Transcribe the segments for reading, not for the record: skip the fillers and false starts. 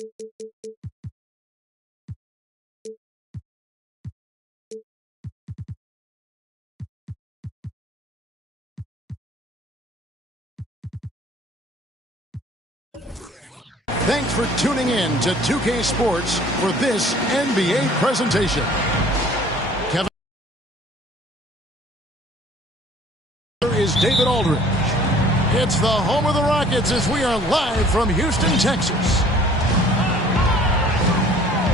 Thanks for tuning in to 2K Sports for this NBA presentation. Kevin is David Aldridge. It's the home of the Rockets as we are live from Houston, Texas.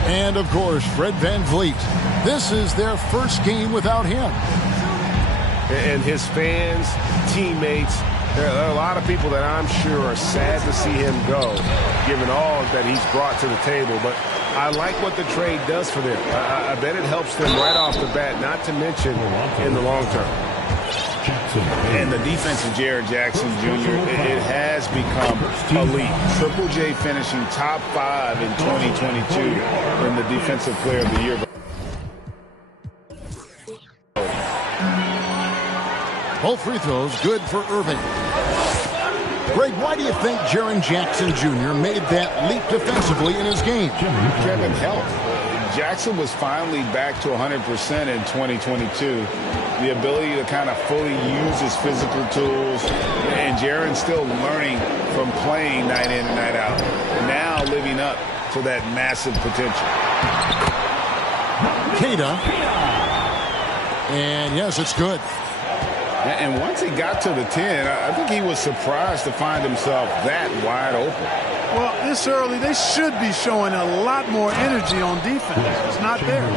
And, of course, Fred VanVleet. This is their first game without him. And his fans, teammates, there are a lot of people that I'm sure are sad to see him go, given all that he's brought to the table. But I like what the trade does for them. I bet it helps them right off the bat, not to mention in the long term. And the defense of Jaren Jackson Jr., it has become elite. Triple J finishing top 5 in 2022 in the Defensive Player of the Year. Both free throws good for Irving. Greg, why do you think Jaren Jackson Jr. made that leap defensively in his game? Kevin, health. Jackson was finally back to 100% in 2022. The ability to kind of fully use his physical tools. And Jaren's still learning from playing night in and night out. Now living up to that massive potential. Keita. And yes, it's good. And once he got to the 10, I think he was surprised to find himself that wide open. Well, this early, they should be showing a lot more energy on defense. It's not there.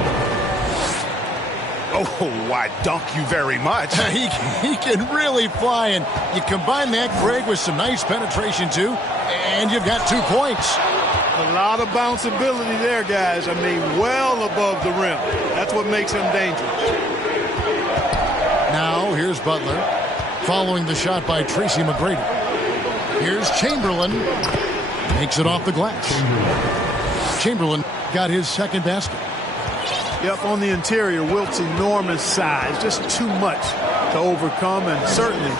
Oh, why, dunk you very much. He can really fly, and you combine that, Greg, with some nice penetration, too, and you've got 2 points. A lot of bounceability there, guys. I mean, well above the rim. That's what makes him dangerous. Now, here's Butler, following the shot by Tracy McGrady. Here's Chamberlain. Makes it off the glass. Chamberlain got his second basket. Yep, on the interior, Wilt's enormous size. Just too much to overcome, and certainly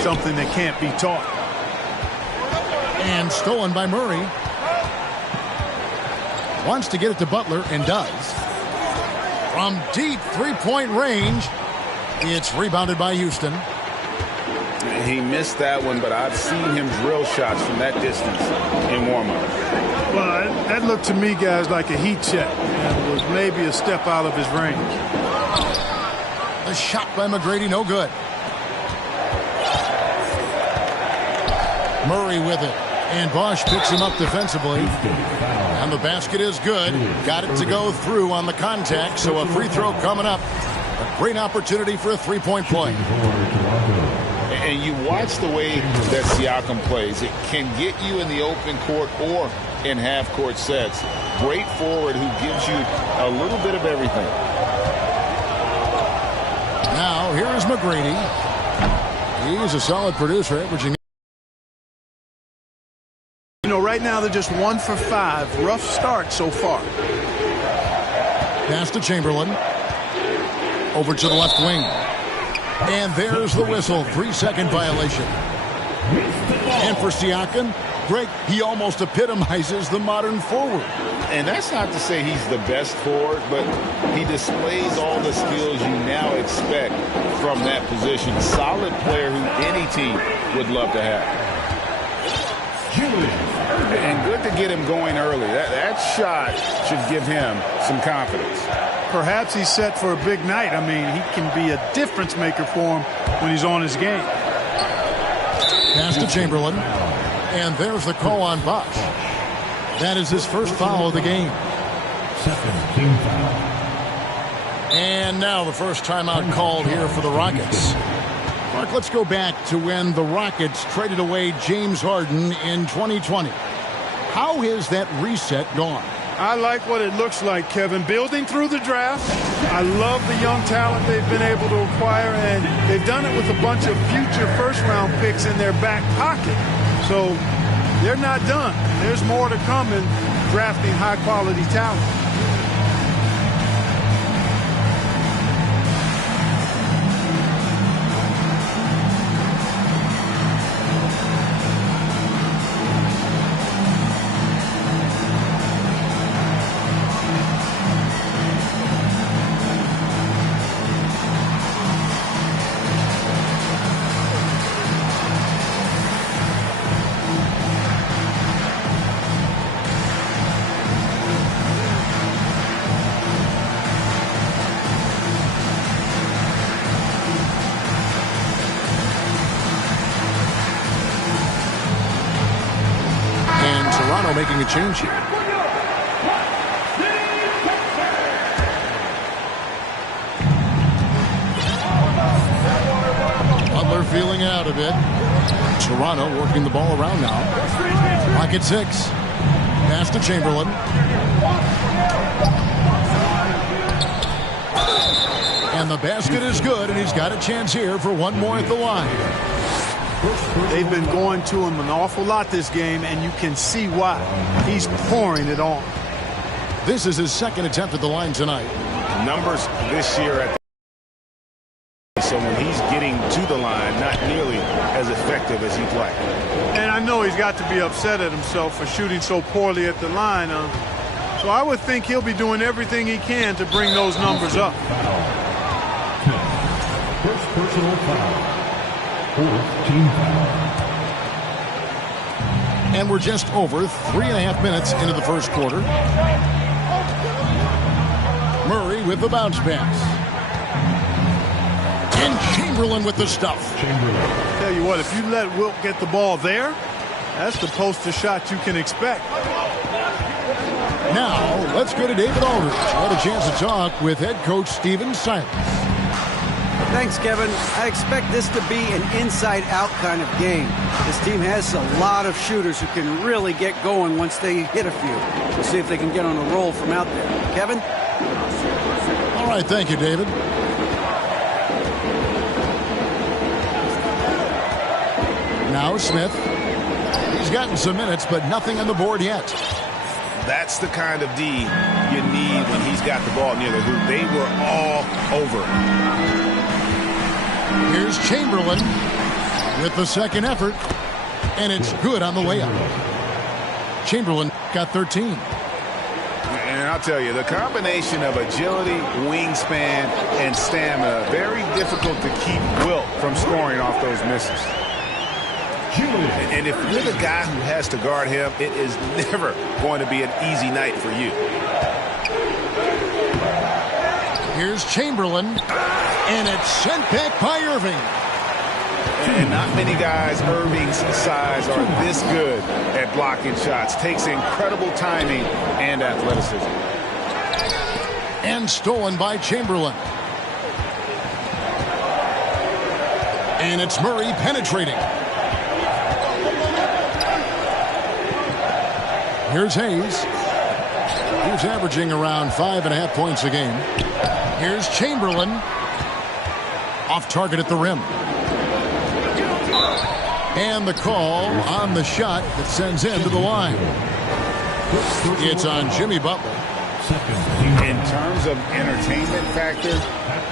something that can't be taught. And stolen by Murray. Wants to get it to Butler, and does. From deep three-point range, it's rebounded by Houston. He missed that one, but I've seen him drill shots from that distance in warm-up. Well, that looked to me, guys, like a heat check. And was maybe a step out of his range. The shot by McGrady, no good. Murray with it. And Bosch picks him up defensively. And the basket is good. Got it to go through on the contact, so a free throw coming up. A great opportunity for a three-point play. And you watch the way that Siakam plays. It can get you in the open court or in half-court sets. Great forward who gives you a little bit of everything. Now, here is McGrady. He's a solid producer, averaging. You know, right now they're just 1 for 5. Rough start so far. Pass to Chamberlain. Over to the left wing. And there's the whistle. 3-second violation. And for Siakam, Greg, he almost epitomizes the modern forward. And that's not to say he's the best forward, but he displays all the skills you now expect from that position. Solid player who any team would love to have. And good to get him going early. That shot should give him some confidence. Perhaps he's set for a big night. I mean, he can be a difference maker for him when he's on his game. Pass to Chamberlain. And there's the call on Bosch. That is his first foul of the game. Second team foul. And now the first timeout called here for the Rockets. Mark, let's go back to when the Rockets traded away James Harden in 2020. How has that reset gone? I like what it looks like, Kevin. Building through the draft. I love the young talent they've been able to acquire, and they've done it with a bunch of future first-round picks in their back pocket. So they're not done. There's more to come in drafting high-quality talent. making a change here. Butler feeling out a bit. Toronto working the ball around now. Clock at 6. Pass to Chamberlain. And the basket is good, and he's got a chance here for one more at the line. They've been going to him an awful lot this game, and you can see why. He's pouring it on. This is his second attempt at the line tonight. Numbers this year at the so when he's getting to the line, not nearly as effective as he'd like. And I know he's got to be upset at himself for shooting so poorly at the line. So I would think he'll be doing everything he can to bring those numbers up. First personal foul. Fourth team foul. And we're just over 3.5 minutes into the first quarter. Murray with the bounce pass. And Chamberlain with the stuff. Tell you what, if you let Wilt get the ball there, that's the poster shot you can expect. Now, let's go to David Aldridge. Had a chance to talk with head coach Steven Silas. Thanks, Kevin. I expect this to be an inside-out kind of game. This team has a lot of shooters who can really get going once they hit a few. We'll see if they can get on a roll from out there. Kevin? All right, thank you, David. Now Smith. He's gotten some minutes, but nothing on the board yet. That's the kind of D you need when he's got the ball near the hoop. They were all over. Here's Chamberlain with the second effort, and it's good on the layup. Chamberlain got 13. And I'll tell you, the combination of agility, wingspan, and stamina, very difficult to keep Wilt from scoring off those misses. And if you're the guy who has to guard him, it is never going to be an easy night for you. Here's Chamberlain, and it's sent back by Irving. And not many guys Irving's size are this good at blocking shots. Takes incredible timing and athleticism. And stolen by Chamberlain. And it's Murray penetrating. Here's Hayes. He's averaging around 5.5 points a game. Here's Chamberlain. Off target at the rim. And the call on the shot that sends him to the line. It's on Jimmy Butler. In terms of entertainment factor,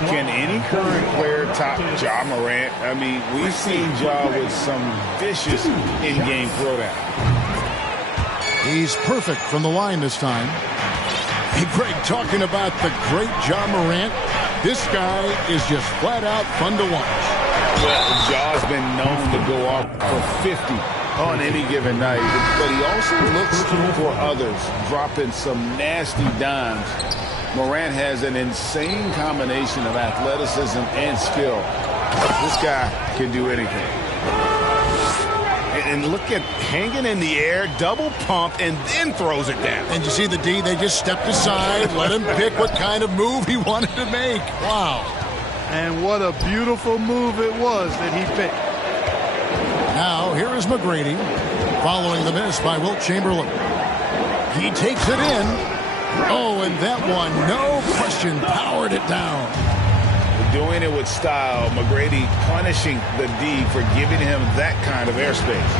can any current player top Ja Morant? I mean, we've seen Ja with some vicious in-game throwdown. He's perfect from the line this time. Hey, Greg, talking about the great Ja Morant, this guy is just flat out fun to watch. Well, Ja's been known to go off for 50 on any given night, but he also looks for others, dropping some nasty dimes. Morant has an insane combination of athleticism and skill. This guy can do anything. And look at hanging in the air, double pump, and then throws it down. And you see the D, they just stepped aside, let him pick what kind of move he wanted to make. Wow. And what a beautiful move it was that he picked. Now, here is McGrady, following the miss by Wilt Chamberlain. He takes it in. Oh, and that one, no question, powered it down. Doing it with style. McGrady punishing the D for giving him that kind of airspace.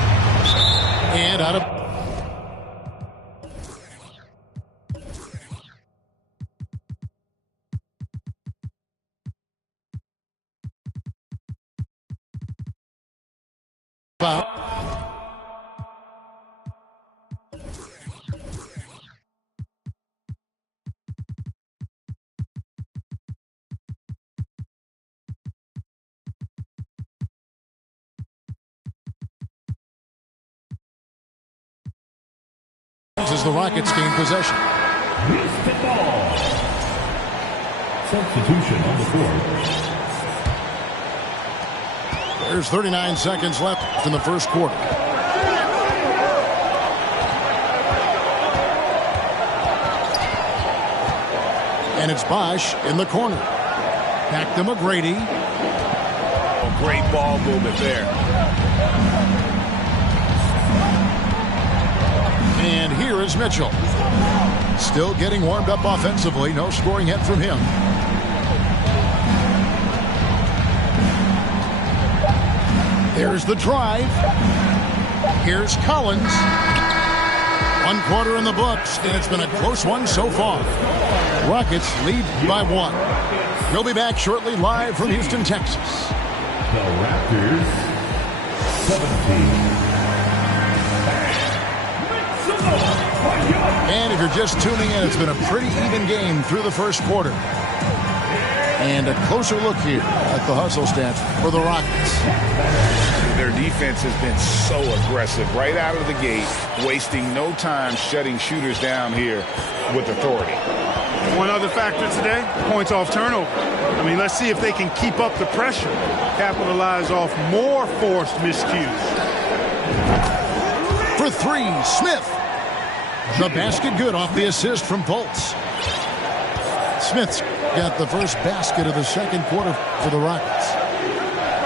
And out of... Foul. As the Rockets gain possession. Substitution on the court. There's 39 seconds left in the first quarter. And it's Bosch in the corner. Back to McGrady. Oh, great ball movement there. And here is Mitchell. Still getting warmed up offensively. No scoring yet from him. There's the drive. Here's Collins. 1 quarter in the books, and it's been a close one so far. Rockets lead by 1. We'll be back shortly live from Houston, Texas. The Raptors, 17. And if you're just tuning in, it's been a pretty even game through the first quarter. And a closer look here at the hustle stats for the Rockets. Their defense has been so aggressive right out of the gate, wasting no time shutting shooters down here with authority. One other factor today, points off turnover. I mean, let's see if they can keep up the pressure, capitalize off more forced miscues. For 3, Smith. The basket good off the assist from Fultz. Smith's got the first basket of the second quarter for the Rockets.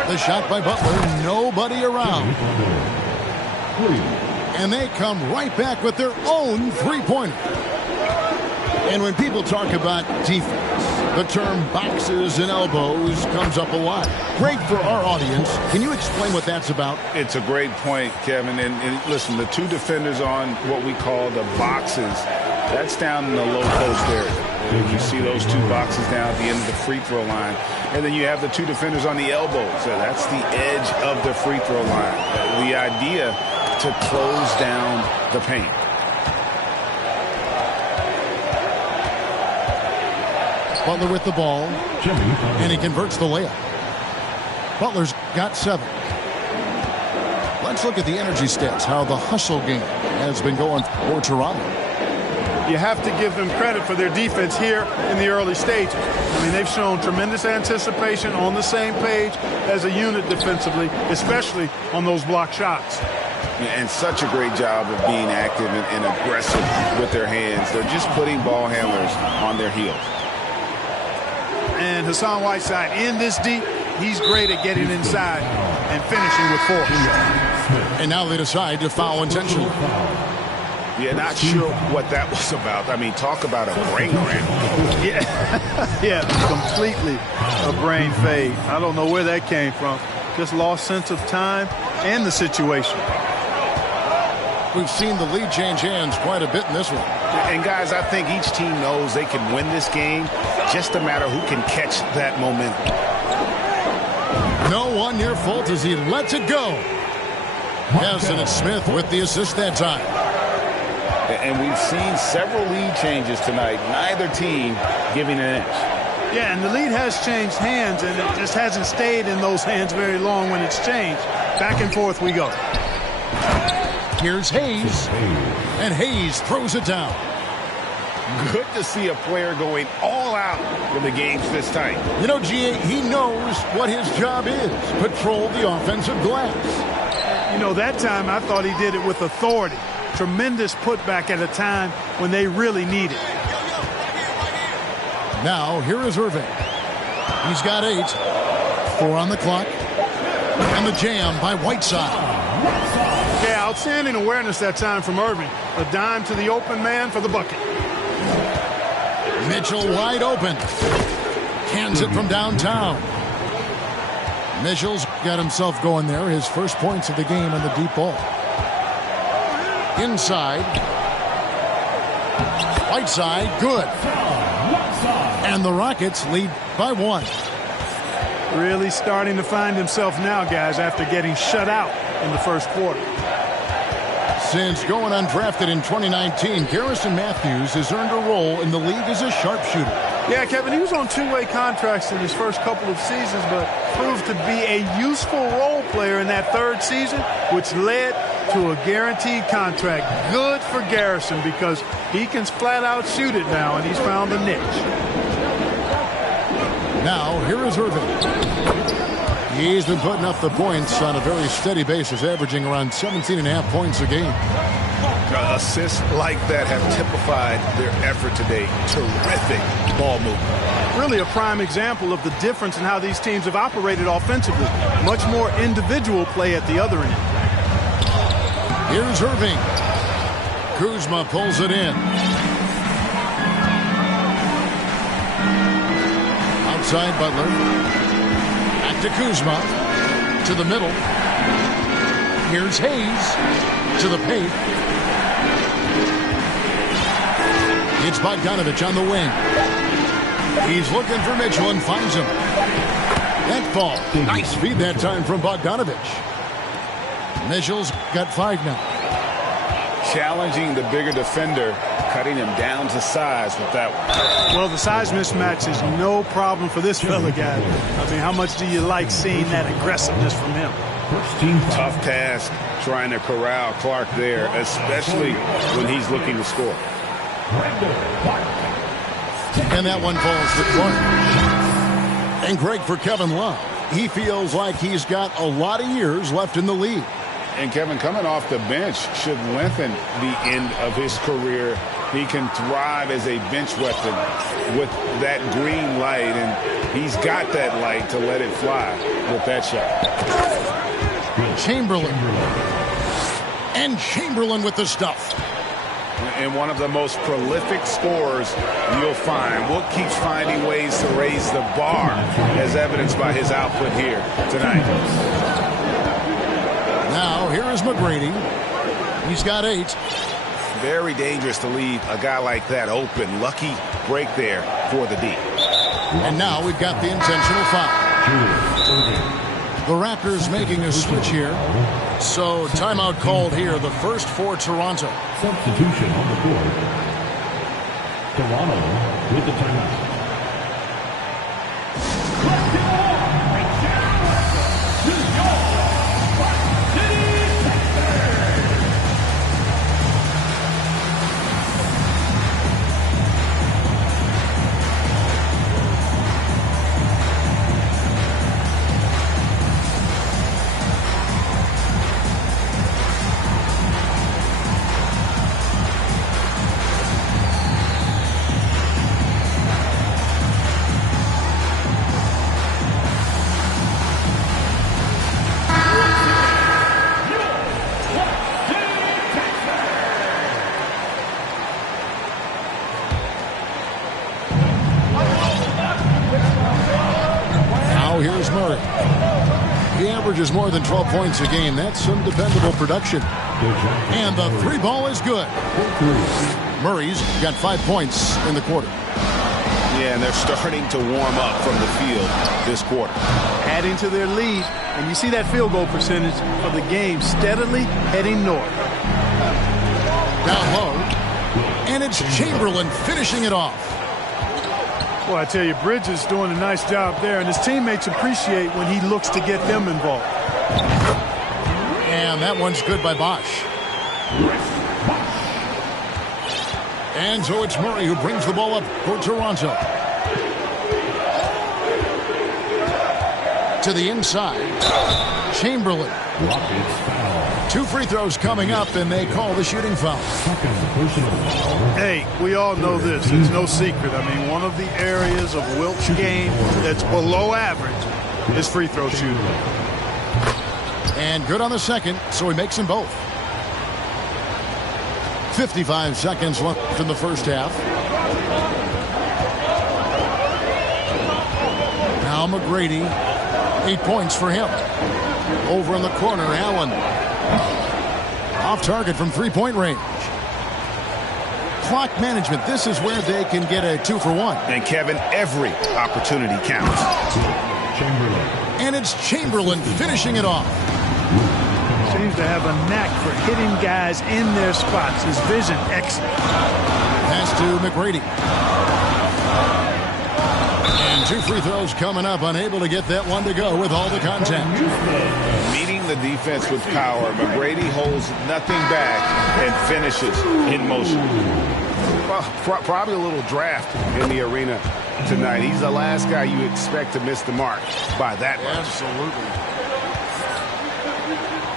The shot by Butler, nobody around. And they come right back with their own three-pointer. And when people talk about defense, the term boxes and elbows comes up a lot. Great for our audience. Can you explain what that's about? It's a great point, Kevin. And listen, the 2 defenders on what we call the boxes, that's down in the low post area. You see those 2 boxes down at the end of the free throw line. And then you have the 2 defenders on the elbows. So that's the edge of the free throw line. The idea to close down the paint. Butler with the ball, and he converts the layup. Butler's got 7. Let's look at the energy stats, how the hustle game has been going for Toronto. You have to give them credit for their defense here in the early stages. I mean, they've shown tremendous anticipation, on the same page as a unit defensively, especially on those block shots. And such a great job of being active and aggressive with their hands. They're just putting ball handlers on their heels. And Hassan Whiteside in this deep, he's great at getting inside and finishing with force. And now they decide to foul intentionally. Yeah, not sure what that was about. I mean, talk about a brain cramp. Yeah, completely a brain fade. I don't know where that came from. Just lost sense of time and the situation. We've seen the lead change hands quite a bit in this one. And, guys, I think each team knows they can win this game. Just a matter who can catch that momentum. No one near Fultz as he lets it go. Yes, and it's Smith with the assist that time. And we've seen several lead changes tonight. Neither team giving an inch. Yeah, and the lead has changed hands, and it just hasn't stayed in those hands very long when it's changed. Back and forth we go. Here's Hayes, and Hayes throws it down. Good to see a player going all out when the game's this tight. You know, G.A., he knows what his job is. Patrol the offensive glass. You know, that time I thought he did it with authority. Tremendous putback at a time when they really need it. Now, here is Irving. He's got 8. 4 on the clock. And the jam by Whiteside. Yeah, outstanding awareness that time from Irving. A dime to the open man for the bucket. Mitchell wide open. Cans it from downtown. Mitchell's got himself going there. His first points of the game on the deep ball. Inside. Whiteside, good. And the Rockets lead by 1. Really starting to find himself now, guys, after getting shut out in the first quarter. Since going undrafted in 2019, Garrison Matthews has earned a role in the league as a sharpshooter. Yeah, Kevin, he was on 2-way contracts in his first couple of seasons, but proved to be a useful role player in that 3rd season, which led to a guaranteed contract. Good for Garrison because he can flat out shoot it now, and he's found a niche. Now, here is Irving. He's been putting up the points on a very steady basis, averaging around 17.5 points a game. Assists like that have typified their effort today. Terrific ball movement. Really a prime example of the difference in how these teams have operated offensively. Much more individual play at the other end. Here's Irving. Kuzma pulls it in. Outside Butler. Back to Kuzma. To the middle. Here's Hayes. To the paint. It's Bogdanovich on the wing. He's looking for Mitchell and finds him. That ball. Nice feed that time from Bogdanovich. Mitchell's got 5 now. Challenging the bigger defender, cutting him down to size with that one. Well, the size mismatch is no problem for this fella, guy. I mean, how much do you like seeing that aggressiveness from him? Tough task trying to corral Clark there, especially when he's looking to score. And that one falls to Clark. And Greg, for Kevin Love, he feels like he's got a lot of years left in the league. And Kevin, coming off the bench should lengthen the end of his career. He can thrive as a bench weapon with that green light, and he's got that light to let it fly with that shot. Chamberlain. And Chamberlain with the stuff. And one of the most prolific scorers you'll find. Will keeps finding ways to raise the bar, as evidenced by his output here tonight. Now, here is McGrady. He's got 8. Very dangerous to leave a guy like that open. Lucky break there for the D. And now we've got the intentional foul. The Raptors making a switch here. So timeout called here, the first for Toronto. Substitution on the board. Toronto with the timeout. Here's Murray. He averages more than 12 points a game. That's some dependable production. And the 3 ball is good. Murray's got 5 points in the quarter. Yeah, and they're starting to warm up from the field this quarter. Adding to their lead, and you see that field goal percentage of the game steadily heading north. Down low. And it's Chamberlain finishing it off. Well, I tell you, Bridges doing a nice job there, and his teammates appreciate when he looks to get them involved. And that one's good by Bosch. And so it's Murray who brings the ball up for Toronto. To the inside. Chamberlain. 2 free throws coming up, and they call the shooting foul. Hey, we all know this. It's no secret. I mean, one of the areas of Wilt's game that's below average is free throw shooting. And good on the second, so he makes them both. 55 seconds left in the first half. Now McGrady, 8 points for him. Over in the corner, Allen. Off target from 3-point range. Clock management, this is where they can get a 2 for 1. And Kevin, every opportunity counts. And it's Chamberlain finishing it off. Seems to have a knack for hitting guys in their spots. His vision excellent. Pass to McGrady. And 2 free throws coming up, unable to get that one to go with all the contact. Meeting the defense with power, McGrady holds nothing back and finishes in motion. Well, probably a little draft in the arena tonight. He's the last guy you expect to miss the mark by that much. Absolutely.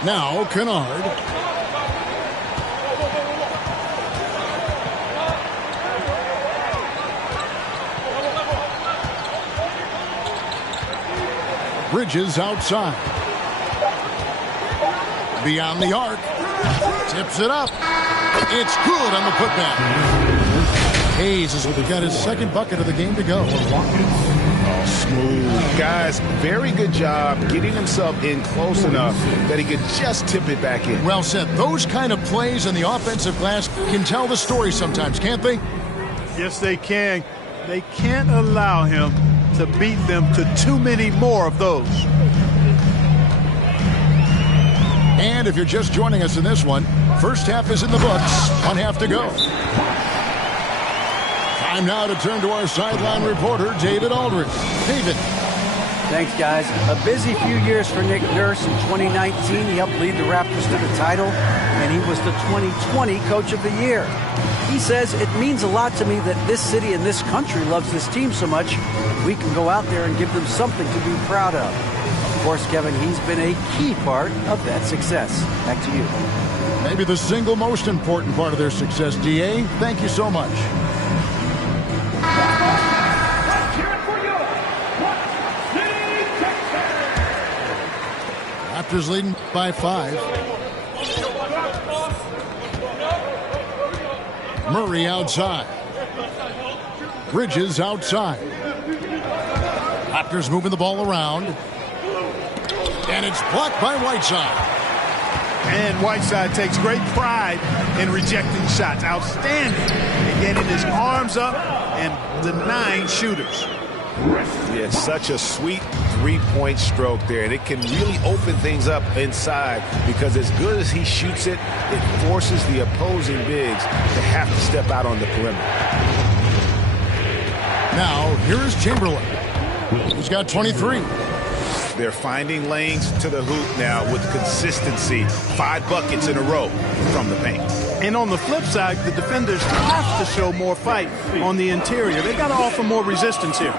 Now Kennard. Bridges outside. Beyond the arc. Tips it up. It's good on the putback. Hayes has got his second bucket of the game to go. Smooth. Guys, very good job getting himself in close enough that he could just tip it back in. Well said. Those kind of plays in the offensive glass can tell the story sometimes, can't they? Yes, they can. They can't allow him to beat them to too many more of those. And if you're just joining us in this one, first half is in the books. 1 half to go. Time now to turn to our sideline reporter, David Aldridge. David. Thanks, guys. A busy few years for Nick Nurse. In 2019, he helped lead the Raptors to the title, and he was the 2020 Coach of the Year. He says, it means a lot to me that this city and this country loves this team so much. We can go out there and give them something to be proud of. Of course, Kevin, he's been a key part of that success. Back to you. Maybe the single most important part of their success, D.A. Thank you so much. Raptors leading by 5. Murray outside. Bridges outside. Raptors moving the ball around. And it's blocked by Whiteside. And Whiteside takes great pride in rejecting shots. Outstanding in getting his arms up and denying shooters. Yeah, such a sweet three-point stroke there, and it can really open things up inside because as good as he shoots it, it forces the opposing bigs to have to step out on the perimeter. Now, here's Chamberlain. He's got 23. They're finding lanes to the hoop now with consistency. 5 buckets in a row from the paint. And on the flip side, the defenders have to show more fight on the interior. They got to offer more resistance here.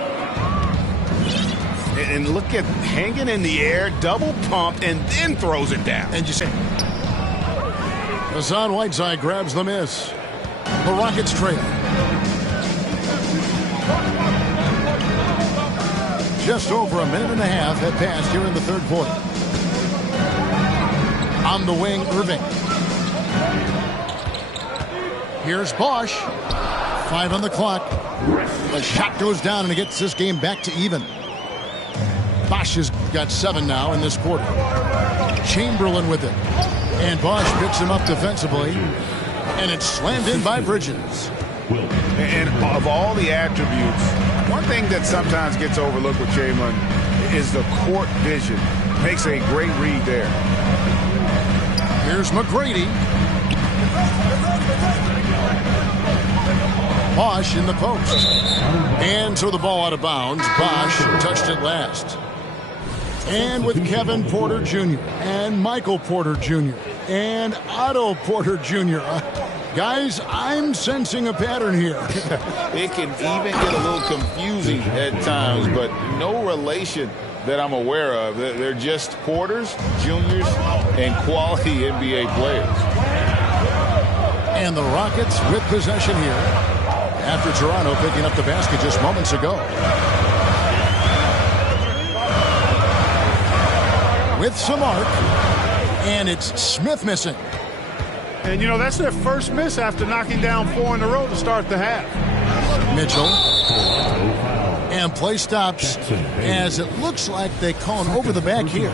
And look at hanging in the air, double pump, and then throws it down. And you say, Hassan Whiteside grabs the miss. The Rockets trail. Just over a minute and a half had passed here in the third quarter. On the wing, Irving. Here's Bosch. 5 on the clock. The shot goes down and it gets this game back to even. Bosch has got 7 now in this quarter. Chamberlain with it. And Bosch picks him up defensively. And it's slammed in by Bridges. And of all the attributes, one thing that sometimes gets overlooked with Chamberlain is the court vision. Makes a great read there. Here's McGrady. Bosch in the post. And so the ball out of bounds. Bosch touched it last. And with Kevin Porter Jr. and Michael Porter Jr. and Otto Porter Jr. Guys, I'm sensing a pattern here. It can even get a little confusing at times, but no relation that I'm aware of. They're just Porters, Juniors, and quality NBA players. And the Rockets with possession here after Toronto picking up the basket just moments ago. With some arc, and it's Smith missing. And, you know, that's their first miss after knocking down 4 in a row to start the half. Mitchell. And play stops as it looks like they call him over the back here.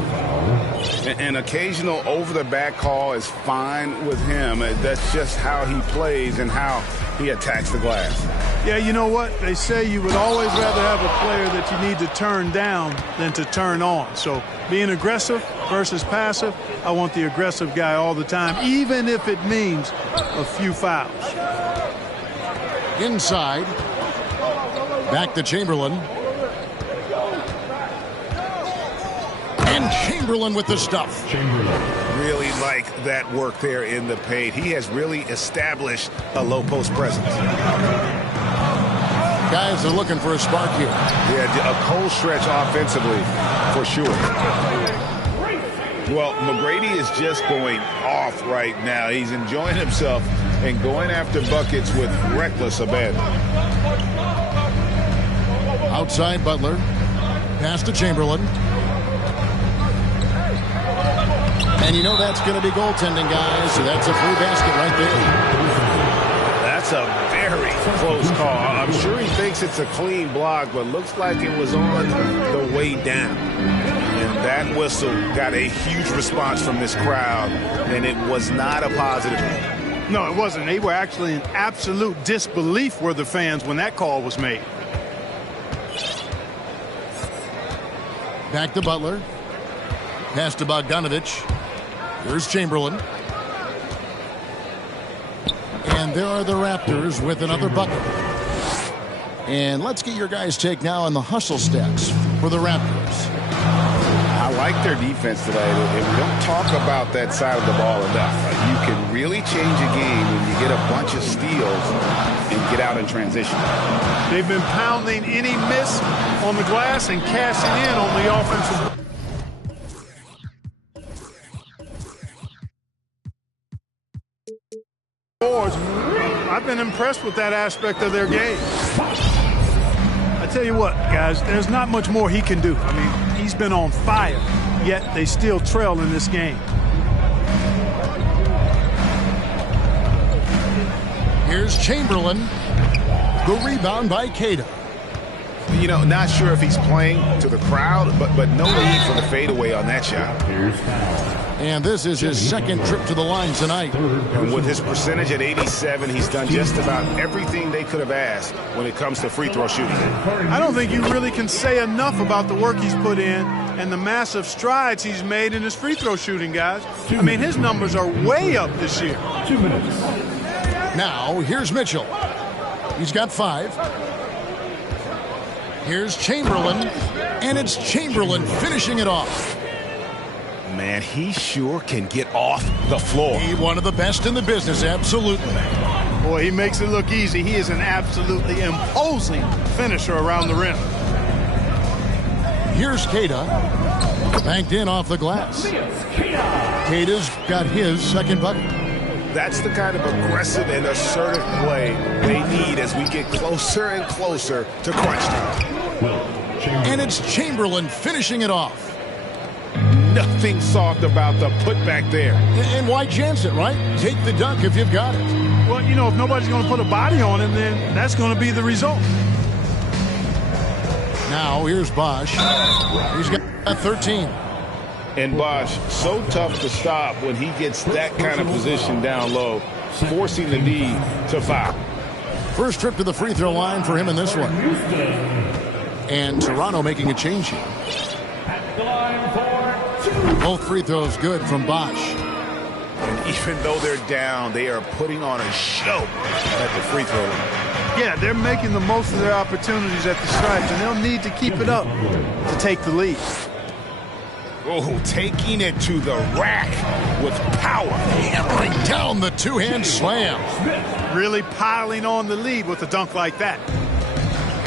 An occasional over-the-back call is fine with him. That's just how he plays and how he attacks the glass. Yeah, you know what? They say you would always rather have a player that you need to turn down than to turn on. So being aggressive versus passive, I want the aggressive guy all the time, even if it means a few fouls. Inside. Back to Chamberlain. And Chamberlain with the stuff. Really like that work there in the paint. He has really established a low post presence. Guys are looking for a spark here. Yeah, a cold stretch offensively for sure. Well, McGrady is just going off right now. He's enjoying himself and going after buckets with reckless abandon. Outside Butler. Pass to Chamberlain. And you know that's going to be goaltending, guys. So that's a free basket right there. That's a very close call. I'm sure he thinks it's a clean block, but looks like it was on the way down. And that whistle got a huge response from this crowd, and it was not a positive one. No, it wasn't. They were actually in absolute disbelief were the fans when that call was made. Back to Butler. Pass to Bogdanovich. Here's Chamberlain. And there are the Raptors with another bucket. And let's get your guys' take now on the hustle stats for the Raptors. I like their defense today, and we don't talk about that side of the ball enough. You can really change a game when you get a bunch of steals and get out in transition. They've been pounding any miss on the glass and cashing in on the offensive. I've been impressed with that aspect of their game. I tell you what, guys, there's not much more he can do. I mean, he's been on fire, yet they still trail in this game. Here's Chamberlain. The rebound by Keita. You know, not sure if he's playing to the crowd, but no need for the fadeaway on that shot. And this is his second trip to the line tonight. And with his percentage at 87, he's done just about everything they could have asked when it comes to free throw shooting. I don't think you really can say enough about the work he's put in and the massive strides he's made in his free throw shooting, guys. I mean, his numbers are way up this year. 2 minutes. Now, here's Mitchell. He's got 5. Here's Chamberlain, and it's Chamberlain finishing it off. Man, he sure can get off the floor. He one of the best in the business, absolutely. Boy, he makes it look easy. He is an absolutely imposing finisher around the rim. Here's Keita, banked in off the glass. Keita's got his second bucket. That's the kind of aggressive and assertive play they need as we get closer and closer to crunch time. And it's Chamberlain finishing it off. Nothing soft about the putback there. And why chance it, right? Take the dunk if you've got it. Well, you know, if nobody's going to put a body on him, then that's going to be the result. Now, here's Bosch. He's got 13. And Bosch, so tough to stop when he gets that kind of position down low, forcing the D to foul. First trip to the free throw line for him in this one. And Toronto making a change here. Both free throws good from Bosch. And even though they're down, they are putting on a show at the free throw line. Yeah, they're making the most of their opportunities at the stripes, and they'll need to keep it up to take the lead. Oh, taking it to the rack with power. Hammering down the two-hand slam. Really piling on the lead with a dunk like that.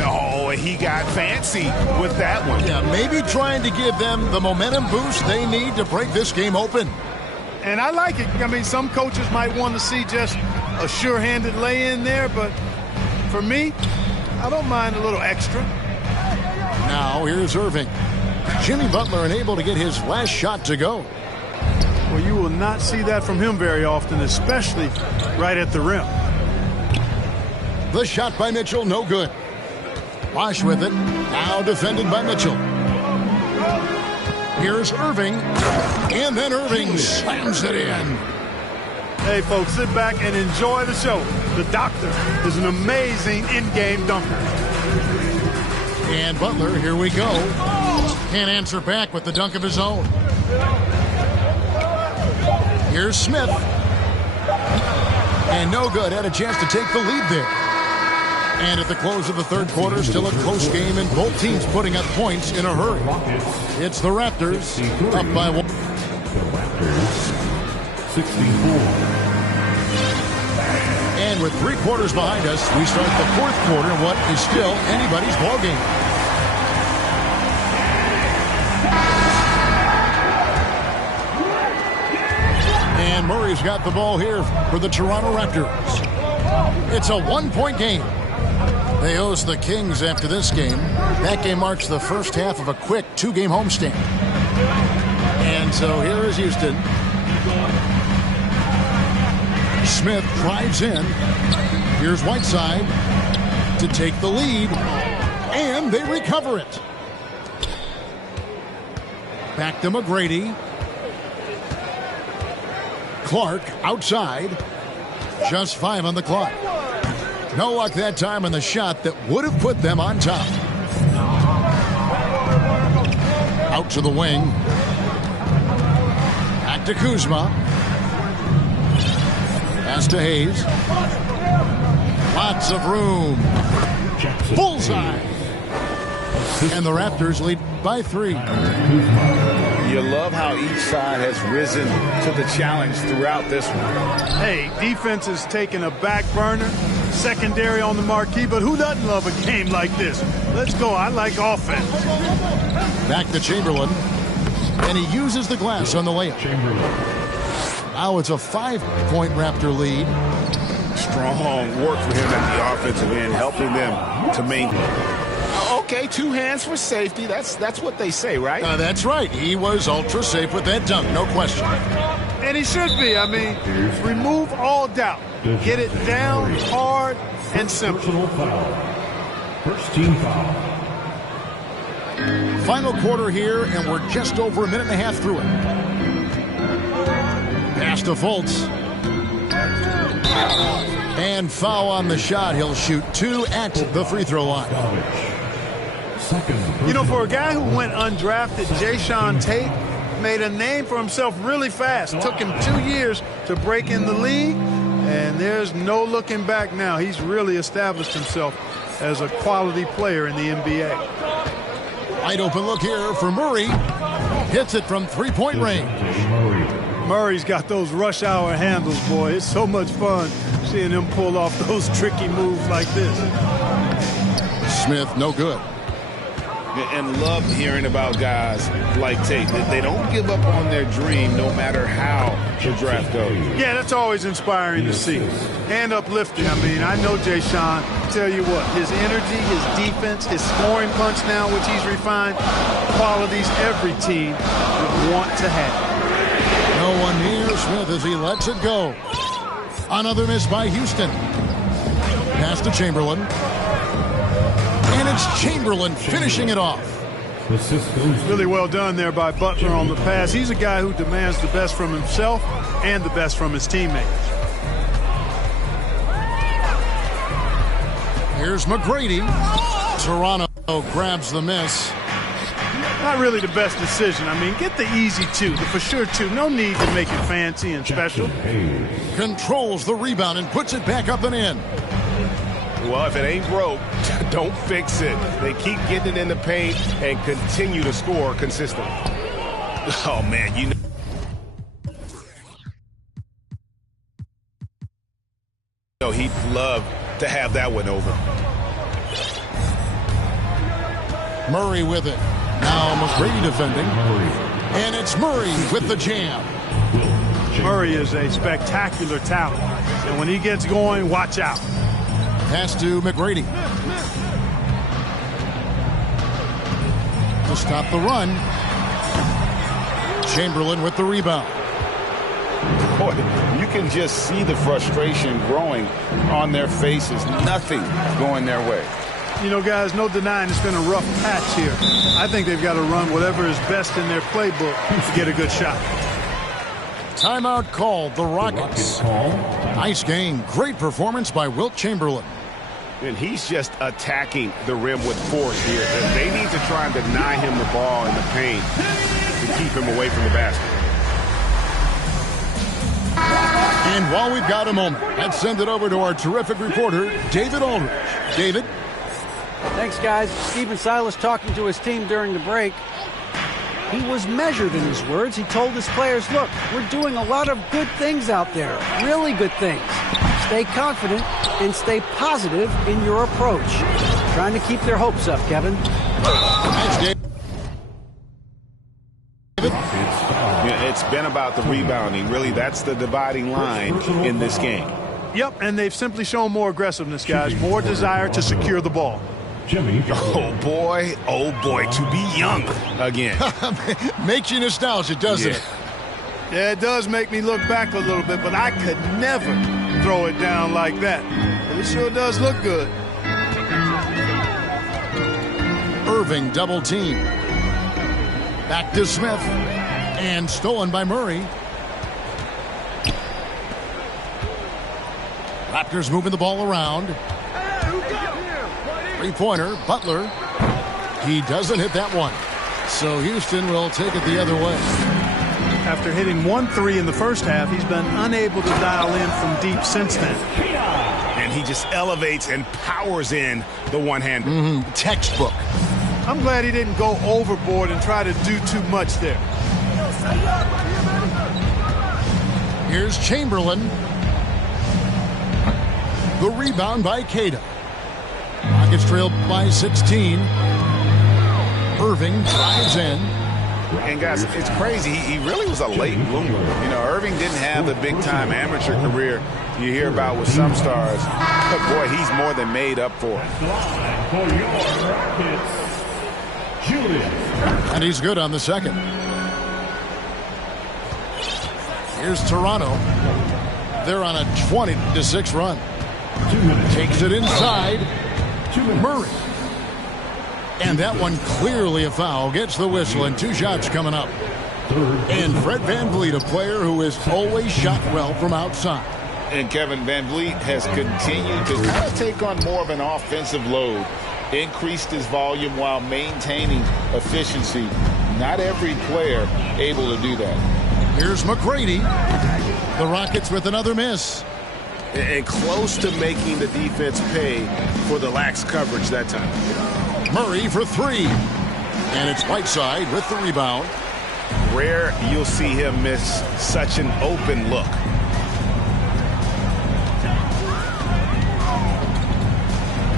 Oh, he got fancy with that one. Yeah, maybe trying to give them the momentum boost they need to break this game open. And I like it. I mean, some coaches might want to see just a sure-handed lay-in there, but for me, I don't mind a little extra. Now, here's Irving. Jimmy Butler unable to get his last shot to go. Well, you will not see that from him very often, especially right at the rim. The shot by Mitchell, no good. Bosch with it. Now defended by Mitchell. Here's Irving. And then Irving slams it in. Hey, folks, sit back and enjoy the show. The doctor is an amazing in-game dunker. And Butler, here we go. Can't answer back with the dunk of his own. Here's Smith. And no good. Had a chance to take the lead there. And at the close of the third quarter, still a close game, and both teams putting up points in a hurry. It's the Raptors up by 1. The Raptors, 64. And with 3 quarters behind us, we start the fourth quarter in what is still anybody's ballgame. And Murray's got the ball here for the Toronto Raptors. It's a 1-point game. They host the Kings after this game. That game marks the first half of a quick 2-game homestand. And so here is Houston. Smith drives in. Here's Whiteside to take the lead. And they recover it. Back to McGrady. Clark outside. Just 5 on the clock. No luck that time on the shot that would have put them on top. Out to the wing. Back to Kuzma. Pass to Hayes. Lots of room. Bullseye. And the Raptors lead by 3. You love how each side has risen to the challenge throughout this one. Hey, defense is taking a back burner, secondary on the marquee, but who doesn't love a game like this? Let's go. I like offense. Back to Chamberlain. And he uses the glass on the layup. Now it's a 5-point Raptor lead. Strong work for him at the offensive end, helping them to maintain. Okay, 2 hands for safety. That's what they say, right? That's right. He was ultra safe with that dunk, no question. And he should be. I mean, remove all doubt. Get it down hard and simple. Personal foul. First team foul. Final quarter here, and we're just over a minute and a half through it. Pass to Fultz. And foul on the shot. He'll shoot 2 at the free throw line. You know, for a guy who went undrafted, Jayshawn Tate made a name for himself really fast. Took him 2 years to break in the league, and there's no looking back now. He's really established himself as a quality player in the NBA. Wide open look here for Murray. Hits it from 3-point range. Murray's got those rush hour handles, boy. It's so much fun seeing him pull off those tricky moves like this. Smith, no good. And love hearing about guys like Tate. They don't give up on their dream no matter how the draft goes. Yeah, that's always inspiring to see. And uplifting. I mean, I know Jayshawn. Tell you what, his energy, his defense, his scoring punch now, which he's refined, qualities every team would want to have. No one near Smith as he lets it go. Another miss by Houston. Pass to Chamberlain. And it's Chamberlain finishing it off. Really well done there by Butler on the pass. He's a guy who demands the best from himself and the best from his teammates. Here's McGrady. Toronto grabs the miss. Not really the best decision. I mean, get the easy 2, the for sure 2. No need to make it fancy and special. Controls the rebound and puts it back up and in. Well, if it ain't broke, don't fix it. They keep getting it in the paint and continue to score consistently. Oh, man, you know he'd love to have that one over. Murray with it. Now McGrady defending. And it's Murray with the jam. Murray is a spectacular talent. And when he gets going, watch out. Pass to McGrady. To stop the run. Chamberlain with the rebound. Boy, you can just see the frustration growing on their faces. Nothing going their way. You know, guys, no denying it's been a rough patch here. I think they've got to run whatever is best in their playbook to get a good shot. Timeout called, the Rockets. Nice game. Great performance by Wilt Chamberlain. And he's just attacking the rim with force here. They need to try and deny him the ball in the paint to keep him away from the basket. And while we've got a moment, let's send it over to our terrific reporter, David Aldridge. David? Thanks, guys. Stephen Silas talking to his team during the break. He was measured in his words. He told his players, look, we're doing a lot of good things out there, really good things. Stay confident and stay positive in your approach. Trying to keep their hopes up, Kevin. Thanks, David. It's been about the rebounding. Really, that's the dividing line in this game. Yep, and they've simply shown more aggressiveness, guys. More desire to secure the ball. Jimmy. Oh, boy, to be young again. Makes you nostalgic, doesn't it? Yeah, it does make me look back a little bit, but I could never throw it down like that. But it sure does look good. Irving double team. Back to Smith. And stolen by Murray. Raptors moving the ball around. Three-pointer, Butler. He doesn't hit that one. So Houston will take it the other way. After hitting 1 3 in the first half, he's been unable to dial in from deep since then. And he just elevates and powers in the one-hander. Textbook. I'm glad he didn't go overboard and try to do too much there. Here's Chamberlain. The rebound by Cada. Rockets trailed by 16. Irving drives in. And guys, it's crazy. He really was a late bloomer. You know, Irving didn't have the big-time amateur career you hear about with some stars. But boy, he's more than made up for it. For your Rockets, Julius. And he's good on the second. Here's Toronto. They're on a 20-6 run. 2 minutes. Takes it inside. 2 minutes. Murray. And that one clearly a foul. Gets the whistle and 2 shots coming up. And Fred VanVleet, a player who has always shot well from outside. And Kevin VanVleet has continued to kind of take on more of an offensive load. Increased his volume while maintaining efficiency. Not every player able to do that. Here's McGrady. The Rockets with another miss. And close to making the defense pay for the lax coverage that time. Murray for 3. And it's Whiteside with the rebound. Rare you'll see him miss such an open look.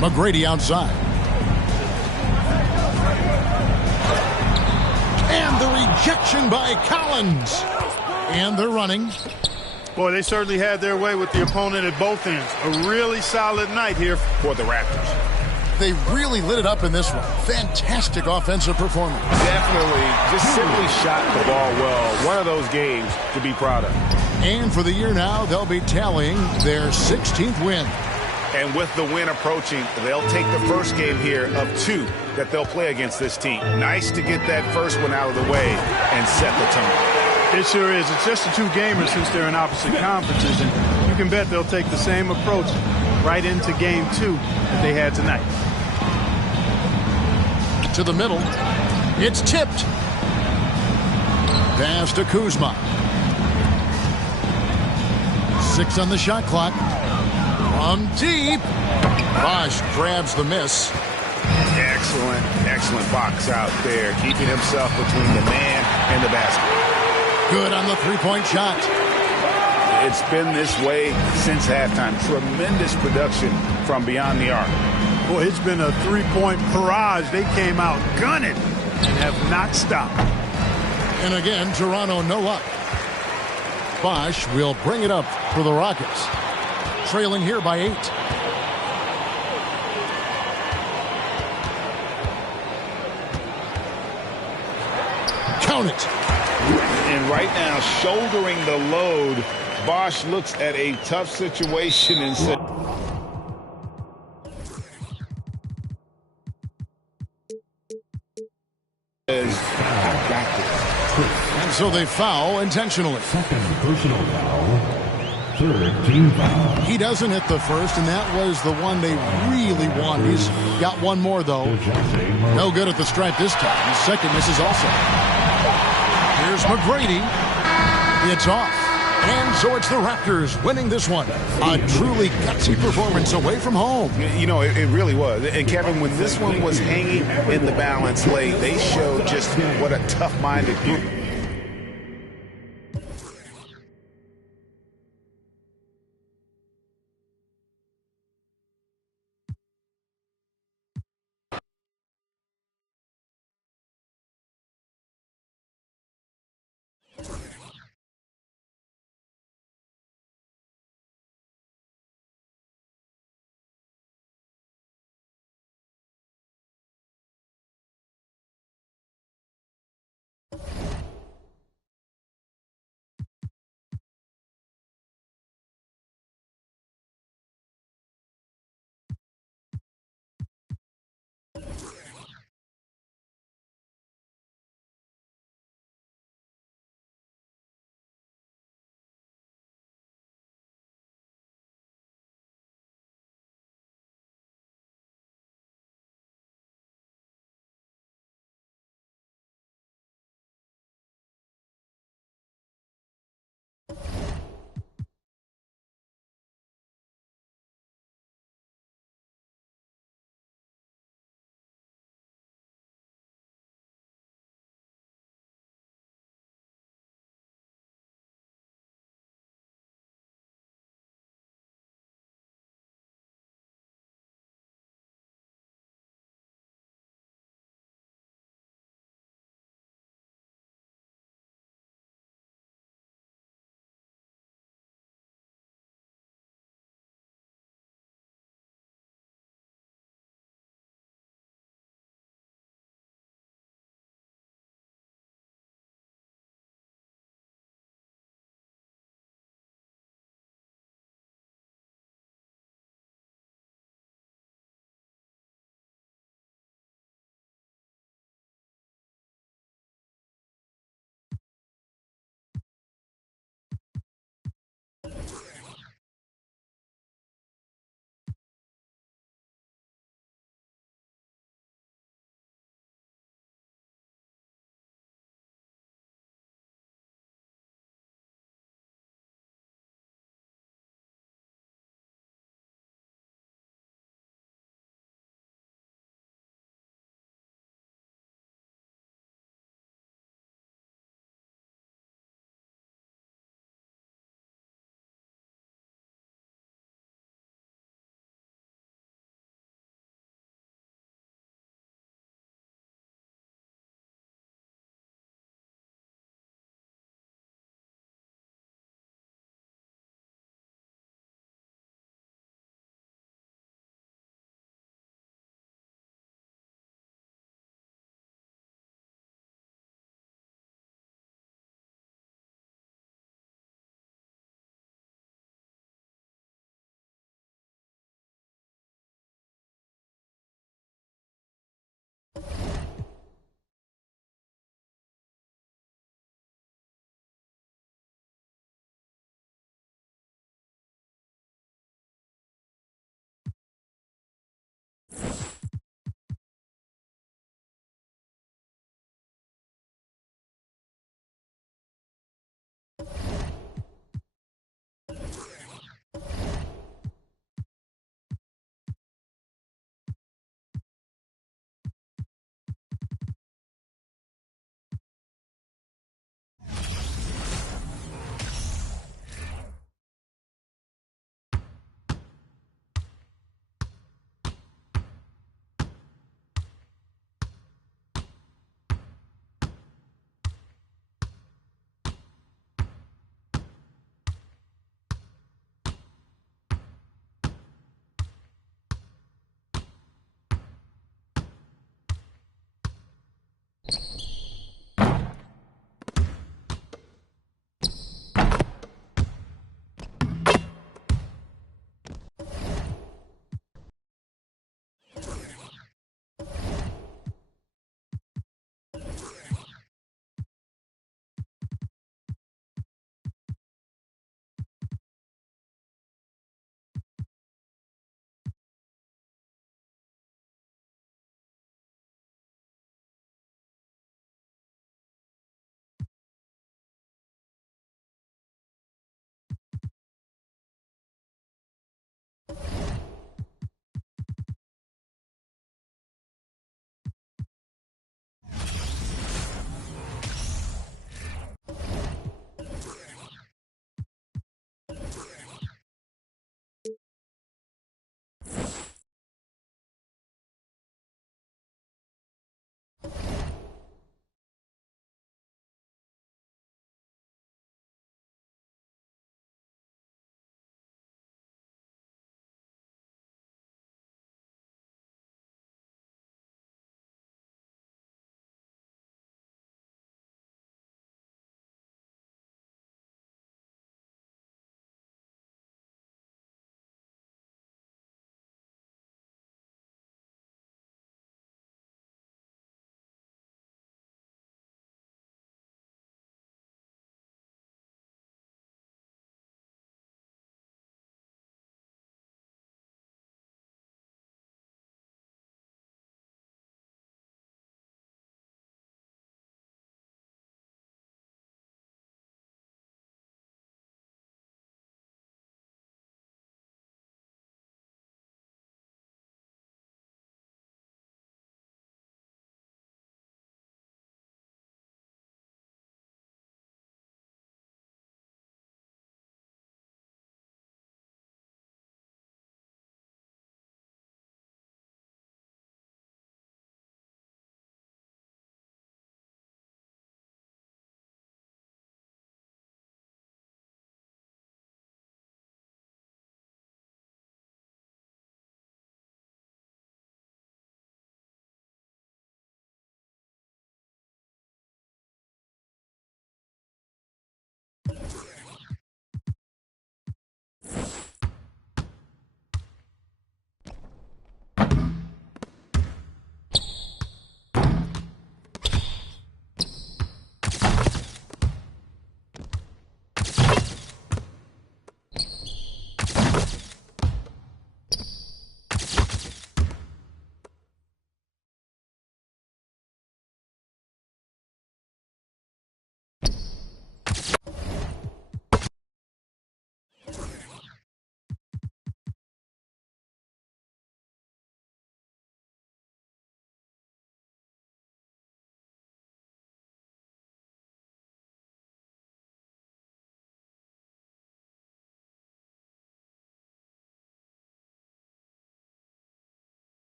McGrady outside. And the rejection by Collins. And they're running. Boy, they certainly had their way with the opponent at both ends. A really solid night here For the Raptors. They really lit it up in this one. Fantastic offensive performance. Definitely just simply shot the ball well. One of those games to be proud of. And for the year now, they'll be tallying their 16th win. And with the win approaching, they'll take the first game here of 2 that they'll play against this team. Nice to get that first one out of the way and set the tone. It sure is. It's just the 2 gamers since they're in opposite conferences, and you can bet they'll take the same approach right into game 2 that they had tonight. To the middle. It's tipped. Pass to Kuzma. 6 on the shot clock. From deep. Bosh grabs the miss. Excellent box out there, keeping himself between the man and the basket. Good on the three-point shot. It's been this way since halftime. Tremendous production from beyond the arc. Boy, it's been a 3-point barrage. They came out gunning and have not stopped. And again, Toronto no up. Bosh will bring it up for the Rockets. Trailing here by 8. Count it. And right now, shouldering the load, Bosh looks at a tough situation and says, "I got this." And so they foul intentionally. Second personal foul. Third team foul. He doesn't hit the first, and that was the one they really wanted. He's got one more, though. No good at the stripe this time. His second misses also. Here's McGrady. It's off. And so it's the Raptors winning this one. A truly gutsy performance away from home. You know, it really was. And Kevin, when this one was hanging in the balance late, they showed just what a tough-minded group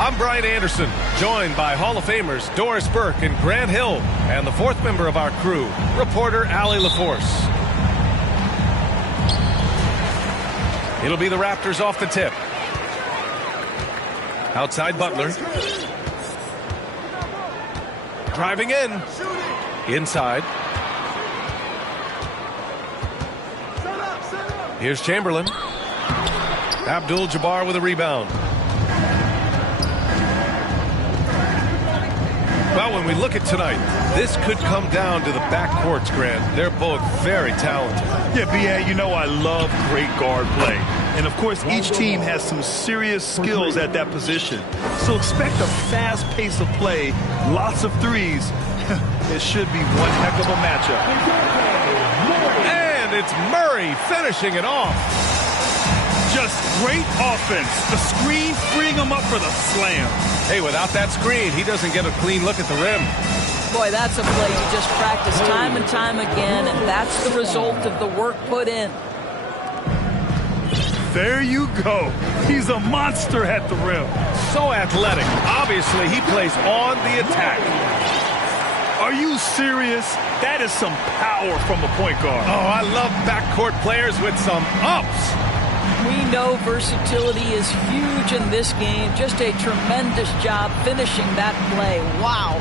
I'm Brian Anderson, joined by Hall of Famers Doris Burke and Grant Hill, and the fourth member of our crew, reporter Allie LaForce. It'll be the Raptors off the tip. Outside Butler. Driving in. Inside. Here's Chamberlain. Abdul-Jabbar with a rebound. Well, when we look at tonight, this could come down to the backcourts, Grant. They're both very talented. Yeah, B.A., you know I love great guard play. And, of course, each team has some serious skills at that position. So expect a fast pace of play, lots of threes. It should be one heck of a matchup. And it's Murray finishing it off. Just great offense. The screen freeing him up for the slam. Hey, without that screen, he doesn't get a clean look at the rim. Boy, that's a play you just practice time and time again, and that's the result of the work put in. There you go. He's a monster at the rim. So athletic. Obviously, he plays on the attack. Are you serious? That is some power from a point guard. Oh, I love backcourt players with some ups. We know versatility is huge in this game. Just a tremendous job finishing that play. Wow.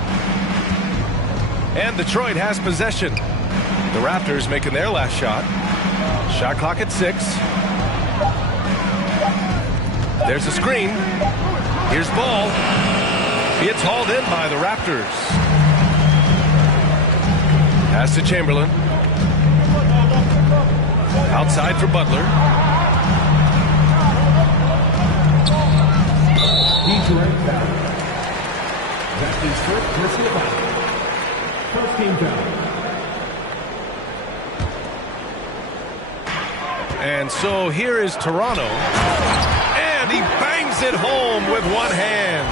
And Detroit has possession. The Raptors making their last shot. Shot clock at 6. There's a screen. Here's ball. It's hauled in by the Raptors. Pass to Chamberlain. Outside for Butler. Direct foul. That's his first personal foul. First team foul. And so here is Toronto. And he bangs it home with one hand.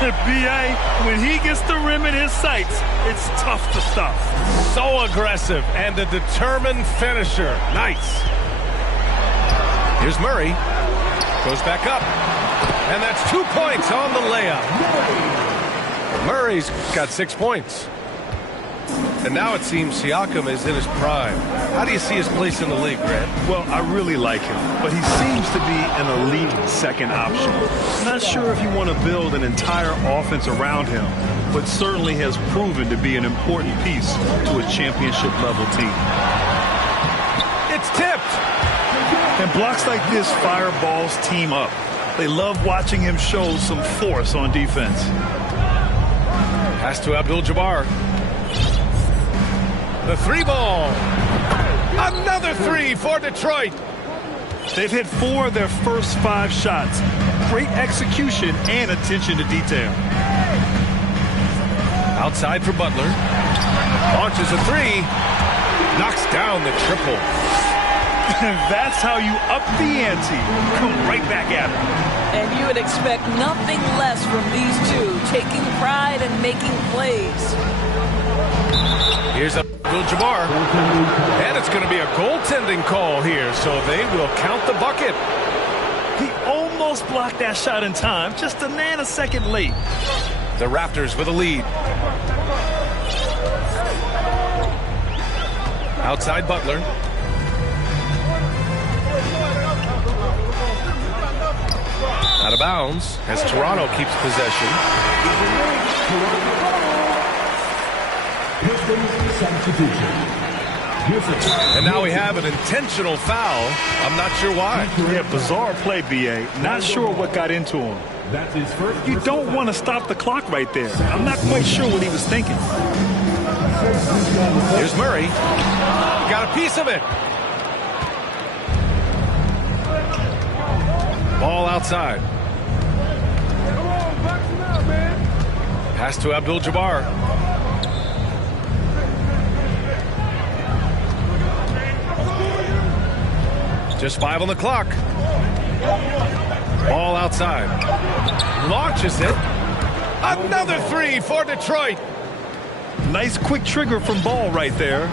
B.A., when he gets the rim in his sights, it's tough to stop. So aggressive and a determined finisher. Nice. Here's Murray. Goes back up. And that's 2 points on the layup. Murray's got 6 points. And now it seems Siakam is in his prime. How do you see his place in the league, Grant? Well, I really like him, but he seems to be an elite second option. Not sure if you want to build an entire offense around him, but certainly has proven to be an important piece to a championship-level team. It's tipped. And blocks like this fire Ball's team up. They love watching him show some force on defense. Pass to Abdul-Jabbar. The three ball. Another three for Detroit. They've hit 4 of their first 5 shots. Great execution and attention to detail. Outside for Butler. Launches a three. Knocks down the triple. That's how you up the ante. Come right back at him. And you would expect nothing less from these two, taking pride and making plays. Here's Abdul-Jabbar. And it's going to be a goaltending call here, so they will count the bucket. He almost blocked that shot in time, just a nanosecond late. The Raptors with a lead. Outside Butler. Out of bounds as Toronto keeps possession. And now we have an intentional foul. I'm not sure why. Yeah, bizarre play, B.A. Not sure what got into him. That's his first. You don't want to stop the clock right there. I'm not quite sure what he was thinking. Here's Murray. Got a piece of it. Ball outside. Pass to Abdul-Jabbar. Just 5 on the clock. Ball outside. Launches it. Another three for Detroit. Nice quick trigger from Ball right there.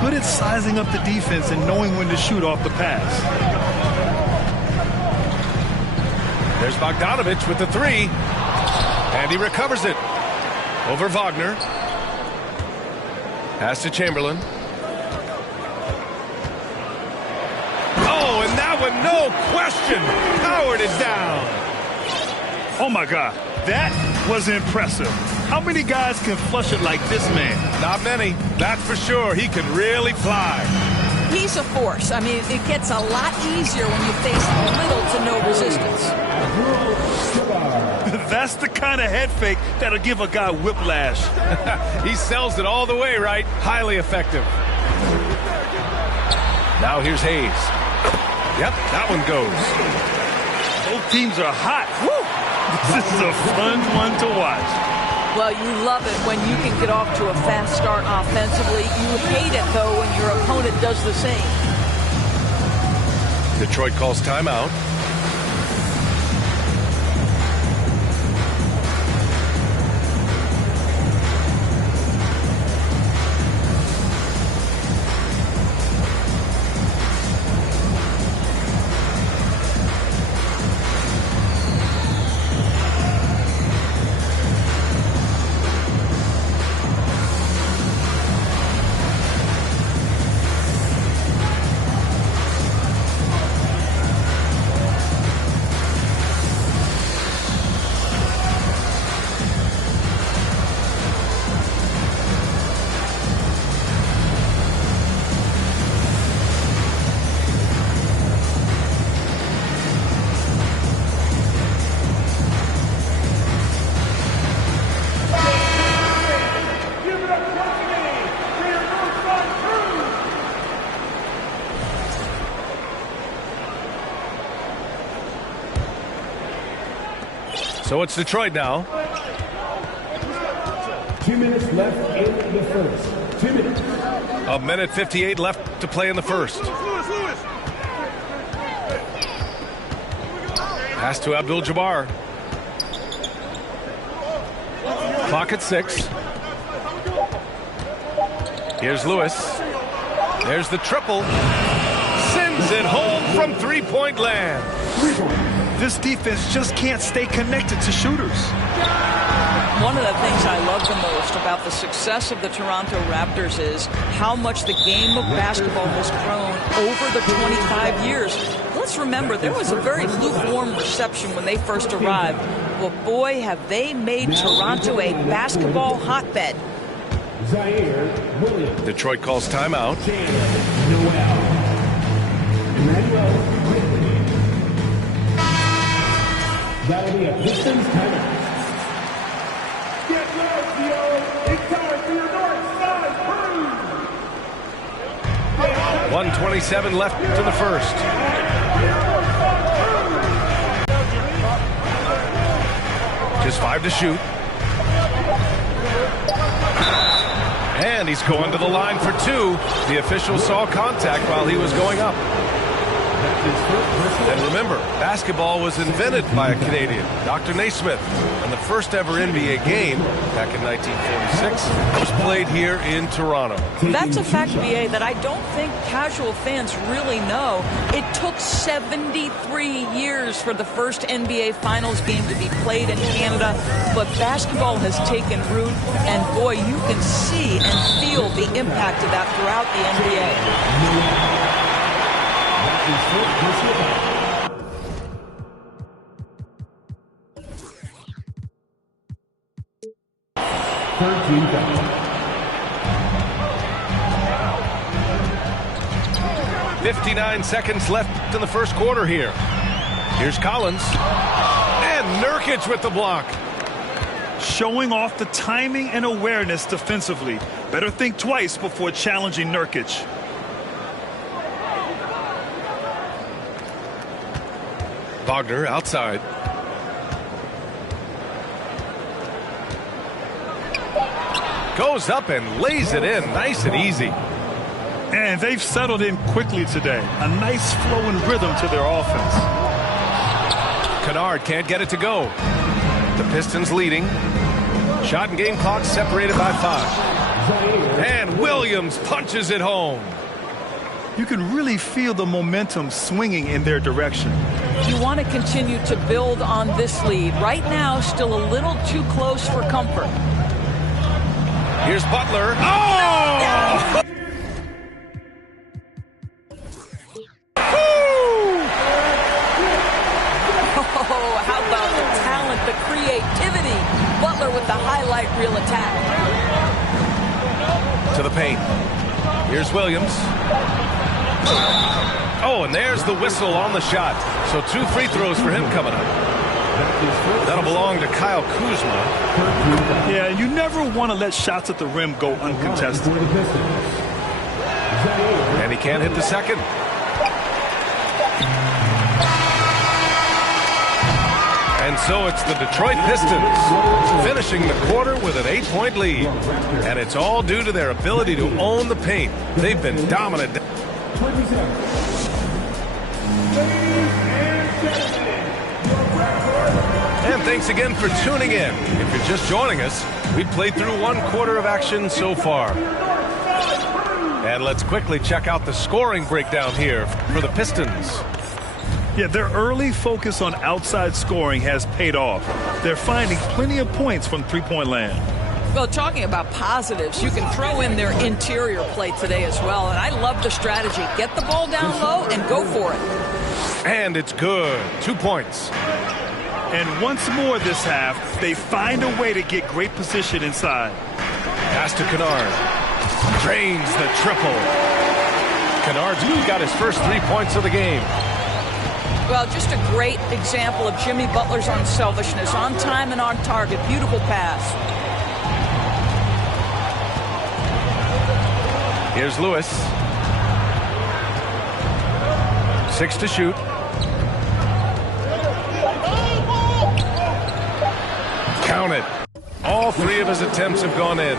Good at sizing up the defense and knowing when to shoot off the pass. There's Bogdanovich with the three. And he recovers it. Over Wagner. Pass to Chamberlain. Oh, and that one, no question. Howard is down. Oh, my God. That was impressive. How many guys can flush it like this man? Not many. That's for sure. He can really fly. He's a force. I mean, it gets a lot easier when you face little to no resistance. That's the kind of head fake that'll give a guy whiplash. He sells it all the way, right? Highly effective. Now here's Hayes. Yep, that one goes. Both teams are hot. Woo! This is a fun one to watch. Well, you love it when you can get off to a fast start offensively. You hate it, though, when your opponent does the same. Detroit calls timeout. So it's Detroit now. 2 minutes left in the first. 2 minutes. A minute 58 left to play in the first. Pass to Abdul-Jabbar. Clock at 6. Here's Lewis. There's the triple. Sends it home from three-point land. This defense just can't stay connected to shooters. One of the things I love the most about the success of the Toronto Raptors is how much the game of basketball has grown over the 25 years. Let's let's remember, there was a very lukewarm reception when they first arrived. Well, boy, have they made Toronto a basketball hotbed. Detroit calls timeout. That'll be a Pistons timeout. Get low, Theo. It's time for your north side crew. 1:27 left to the first. Just 5 to shoot. And he's going to the line for 2. The official saw contact while he was going up. And remember, basketball was invented by a Canadian, Dr. Naismith, and the first ever NBA game back in 1946 was played here in Toronto. That's a fact, BA, that I don't think casual fans really know. It took 73 years for the first NBA Finals game to be played in Canada, but basketball has taken root, and boy, you can see and feel the impact of that throughout the NBA. 59 seconds left in the first quarter here. Here's Collins. And Nurkic with the block. Showing off the timing and awareness defensively. Better think twice before challenging Nurkic. Wagner outside. Goes up and lays it in nice and easy. And they've settled in quickly today. A nice flow and rhythm to their offense. Kennard can't get it to go. The Pistons leading. Shot and game clock separated by 5. And Williams punches it home. You can really feel the momentum swinging in their direction. You want to continue to build on this lead. Right now, still a little too close for comfort. Here's Butler. Oh! Oh, how about the talent, the creativity? Butler with the highlight reel attack. To the paint. Here's Williams. Oh, and there's the whistle on the shot. So 2 free throws for him coming up. That'll belong to Kyle Kuzma. Yeah, you never want to let shots at the rim go uncontested. And he can't hit the second. And so it's the Detroit Pistons finishing the quarter with an 8-point lead. And it's all due to their ability to own the paint. They've been dominant. And thanks again for tuning in. If you're just joining us, we played through 1 quarter of action so far. And let's quickly check out the scoring breakdown here for the Pistons. Yeah, their early focus on outside scoring has paid off. They're finding plenty of points from three-point land. Well, talking about positives, you can throw in their interior play today as well. And I love the strategy. Get the ball down low and go for it. And it's good. 2 points. And once more this half, they find a way to get great position inside. Pass to Kennard. Drains the triple. Kennard's got his first 3 points of the game. Well, just a great example of Jimmy Butler's unselfishness. On time and on target. Beautiful pass. Here's Lewis. 6 to shoot. Count it. All 3 of his attempts have gone in.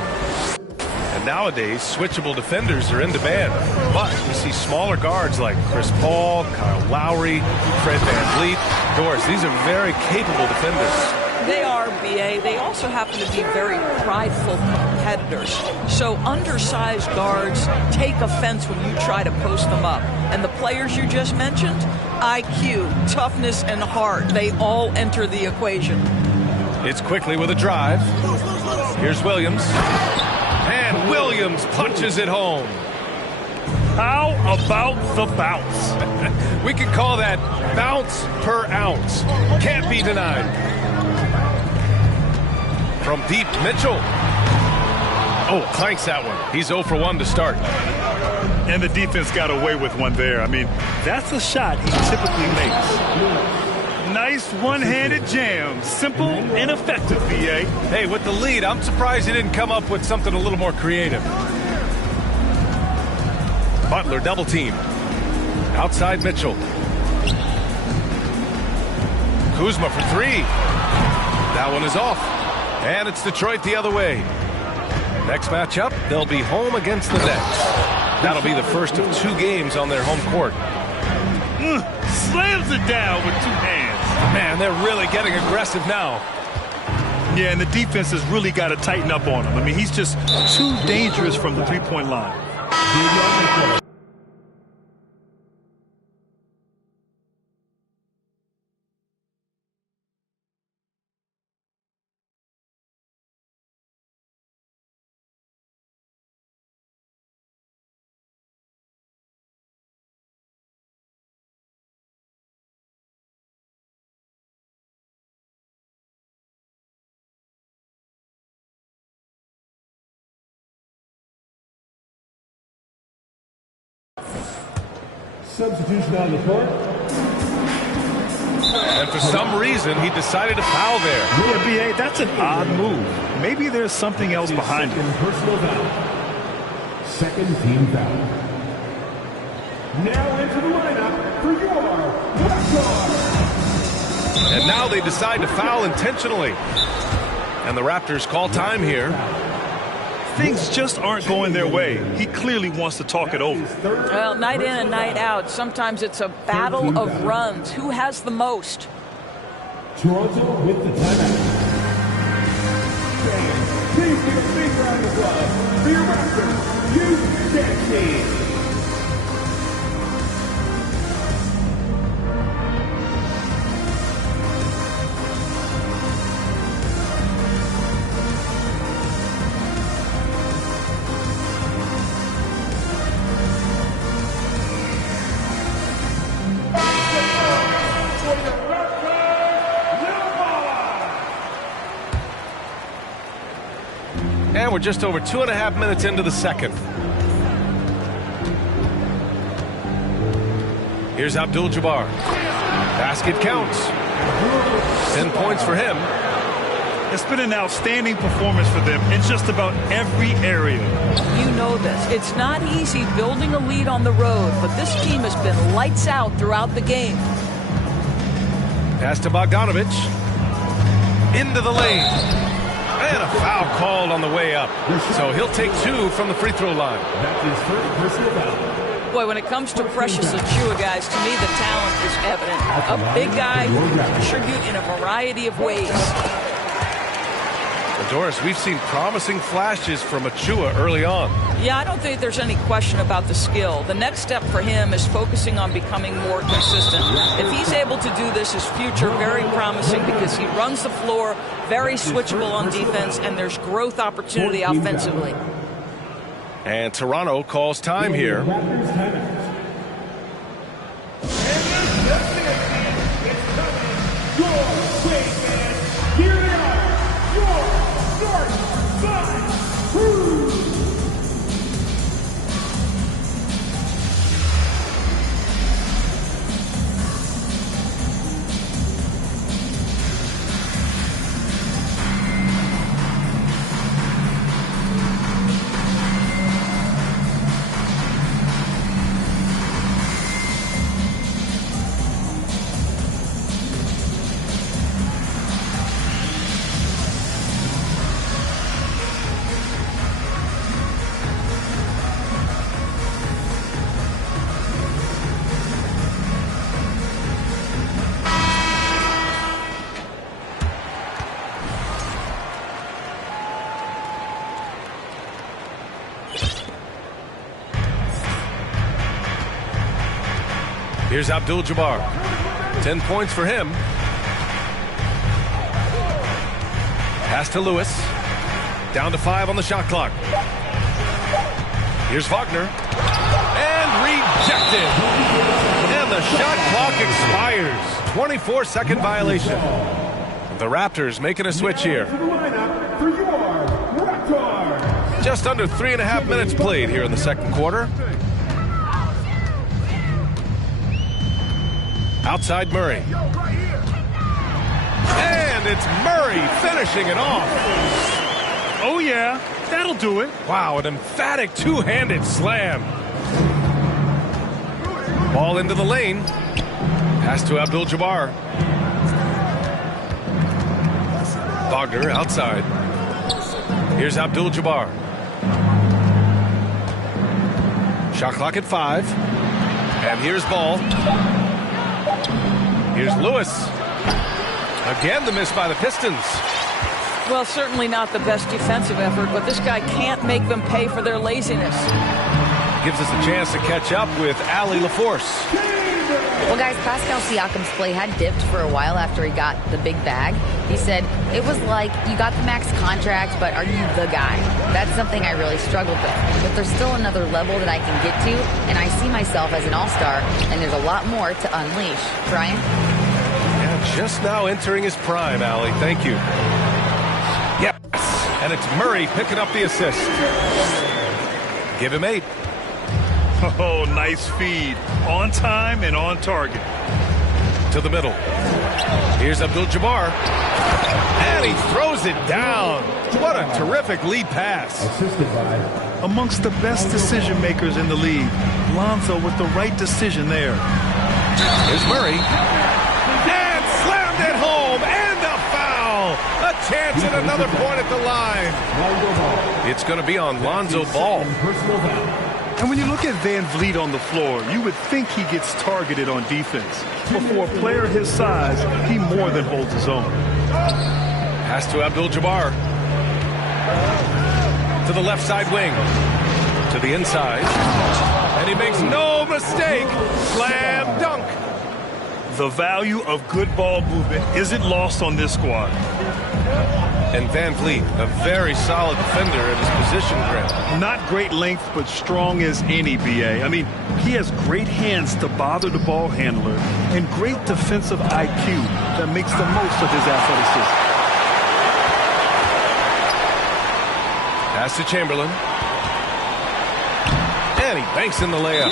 And nowadays, switchable defenders are in demand. But we see smaller guards like Chris Paul, Kyle Lowry, Fred VanVleet. Doris, these are very capable defenders. They are, BA. They also happen to be very prideful competitors. So undersized guards take offense when you try to post them up. And the players you just mentioned, IQ, toughness, and heart, they all enter the equation. It's quickly with a drive. Here's Williams. And Williams punches it home. How about the bounce? We could call that bounce per ounce. Can't be denied. From deep, Mitchell. Oh, clanks that one. He's 0 for 1 to start. And the defense got away with one there. I mean, that's a shot he typically makes. Nice one-handed jam. Simple and effective, VA. Hey, with the lead, I'm surprised he didn't come up with something a little more creative. Butler double team. Outside Mitchell. Kuzma for 3. That one is off. And it's Detroit the other way. Next matchup, they'll be home against the Nets. That'll be the first of 2 games on their home court. Slams it down with 2 hands. Man, they're really getting aggressive now. Yeah, and the defense has really got to tighten up on him. I mean, he's just too dangerous from the three-point line. Substitution on the court. And for some reason, he decided to foul there. Yeah, BA, that's an odd move. Maybe there's something else behind it. Personal foul. Second team foul. Now into the lineup for your Raptors. And now they decide to foul intentionally. And the Raptors call time here. Things just aren't going their way. He clearly wants to talk it over. Well, night in and night out, sometimes it's a battle of runs. Who has the most? Toronto with the timeout. Fans, please give a big round of applause for your Raptors. You get team. And we're just over 2.5 minutes into the second. Here's Abdul-Jabbar. Basket counts. 10 points for him. It's been an outstanding performance for them in just about every area. You know this. It's not easy building a lead on the road, but this team has been lights out throughout the game. Pass to Bogdanovich. Into the lane. And a foul called on the way up. So he'll take 2 from the free throw line. That's his first personal foul. Boy, when it comes to Precious Achiuwa, guys, to me the talent is evident. A big guy who can contribute in a variety of ways. Well, Doris, we've seen promising flashes from Achiuwa early on. Yeah, I don't think there's any question about the skill. The next step for him is focusing on becoming more consistent. If he's able to do this, his future very promising because he runs the floor, very switchable on defense, and there's growth opportunity offensively. And Toronto calls time here. Raptors timeout. Your way, man. Here they are. Your starting 5 crew. Here's Abdul-Jabbar. 10 points for him. Pass to Lewis. Down to 5 on the shot clock. Here's Wagner. And Rejected. And the shot clock expires. 24-second violation. The Raptors making a switch here. Just under 3.5 minutes played here in the second quarter. Outside Murray. And it's Murray finishing it off. Oh, yeah. That'll do it. Wow, an emphatic two-handed slam. Ball into the lane. Pass to Abdul-Jabbar. Wagner outside. Here's Abdul-Jabbar. Shot clock at 5. And here's Ball. Here's Lewis. Again, the miss by the Pistons. Well, certainly not the best defensive effort, but this guy can't make them pay for their laziness. Gives us a chance to catch up with Allie LaForce. Well, guys, Pascal Siakam's play had dipped for a while after he got the big bag. He said, it was like, you got the max contract, but are you the guy? That's something I really struggled with. But there's still another level that I can get to, and I see myself as an all-star, and there's a lot more to unleash. Brian? Yeah, just now entering his prime, Allie. Thank you. Yep. And it's Murray picking up the assist. Give him 8. Oh, nice feed. On time and on target. To the middle. Here's Abdul-Jabbar. And he throws it down. What a terrific lead pass. Amongst the best decision makers in the league. Lonzo with the right decision there. Here's Murray. And slammed it home. And a foul. A chance at another point at the line. It's going to be on Lonzo Ball. And when you look at Van Vliet on the floor, you would think he gets targeted on defense. But for a player his size, he more than holds his own. Pass to Abdul-Jabbar. To the left side wing. To the inside. And he makes no mistake. Slam dunk. The value of good ball movement isn't lost on this squad. And Van Vliet, a very solid defender at his position grid. Not great length, but strong as any, B.A. I mean, he has great hands to bother the ball handler and great defensive IQ that makes the most of his athleticism. Pass to Chamberlain. And he banks in the layup.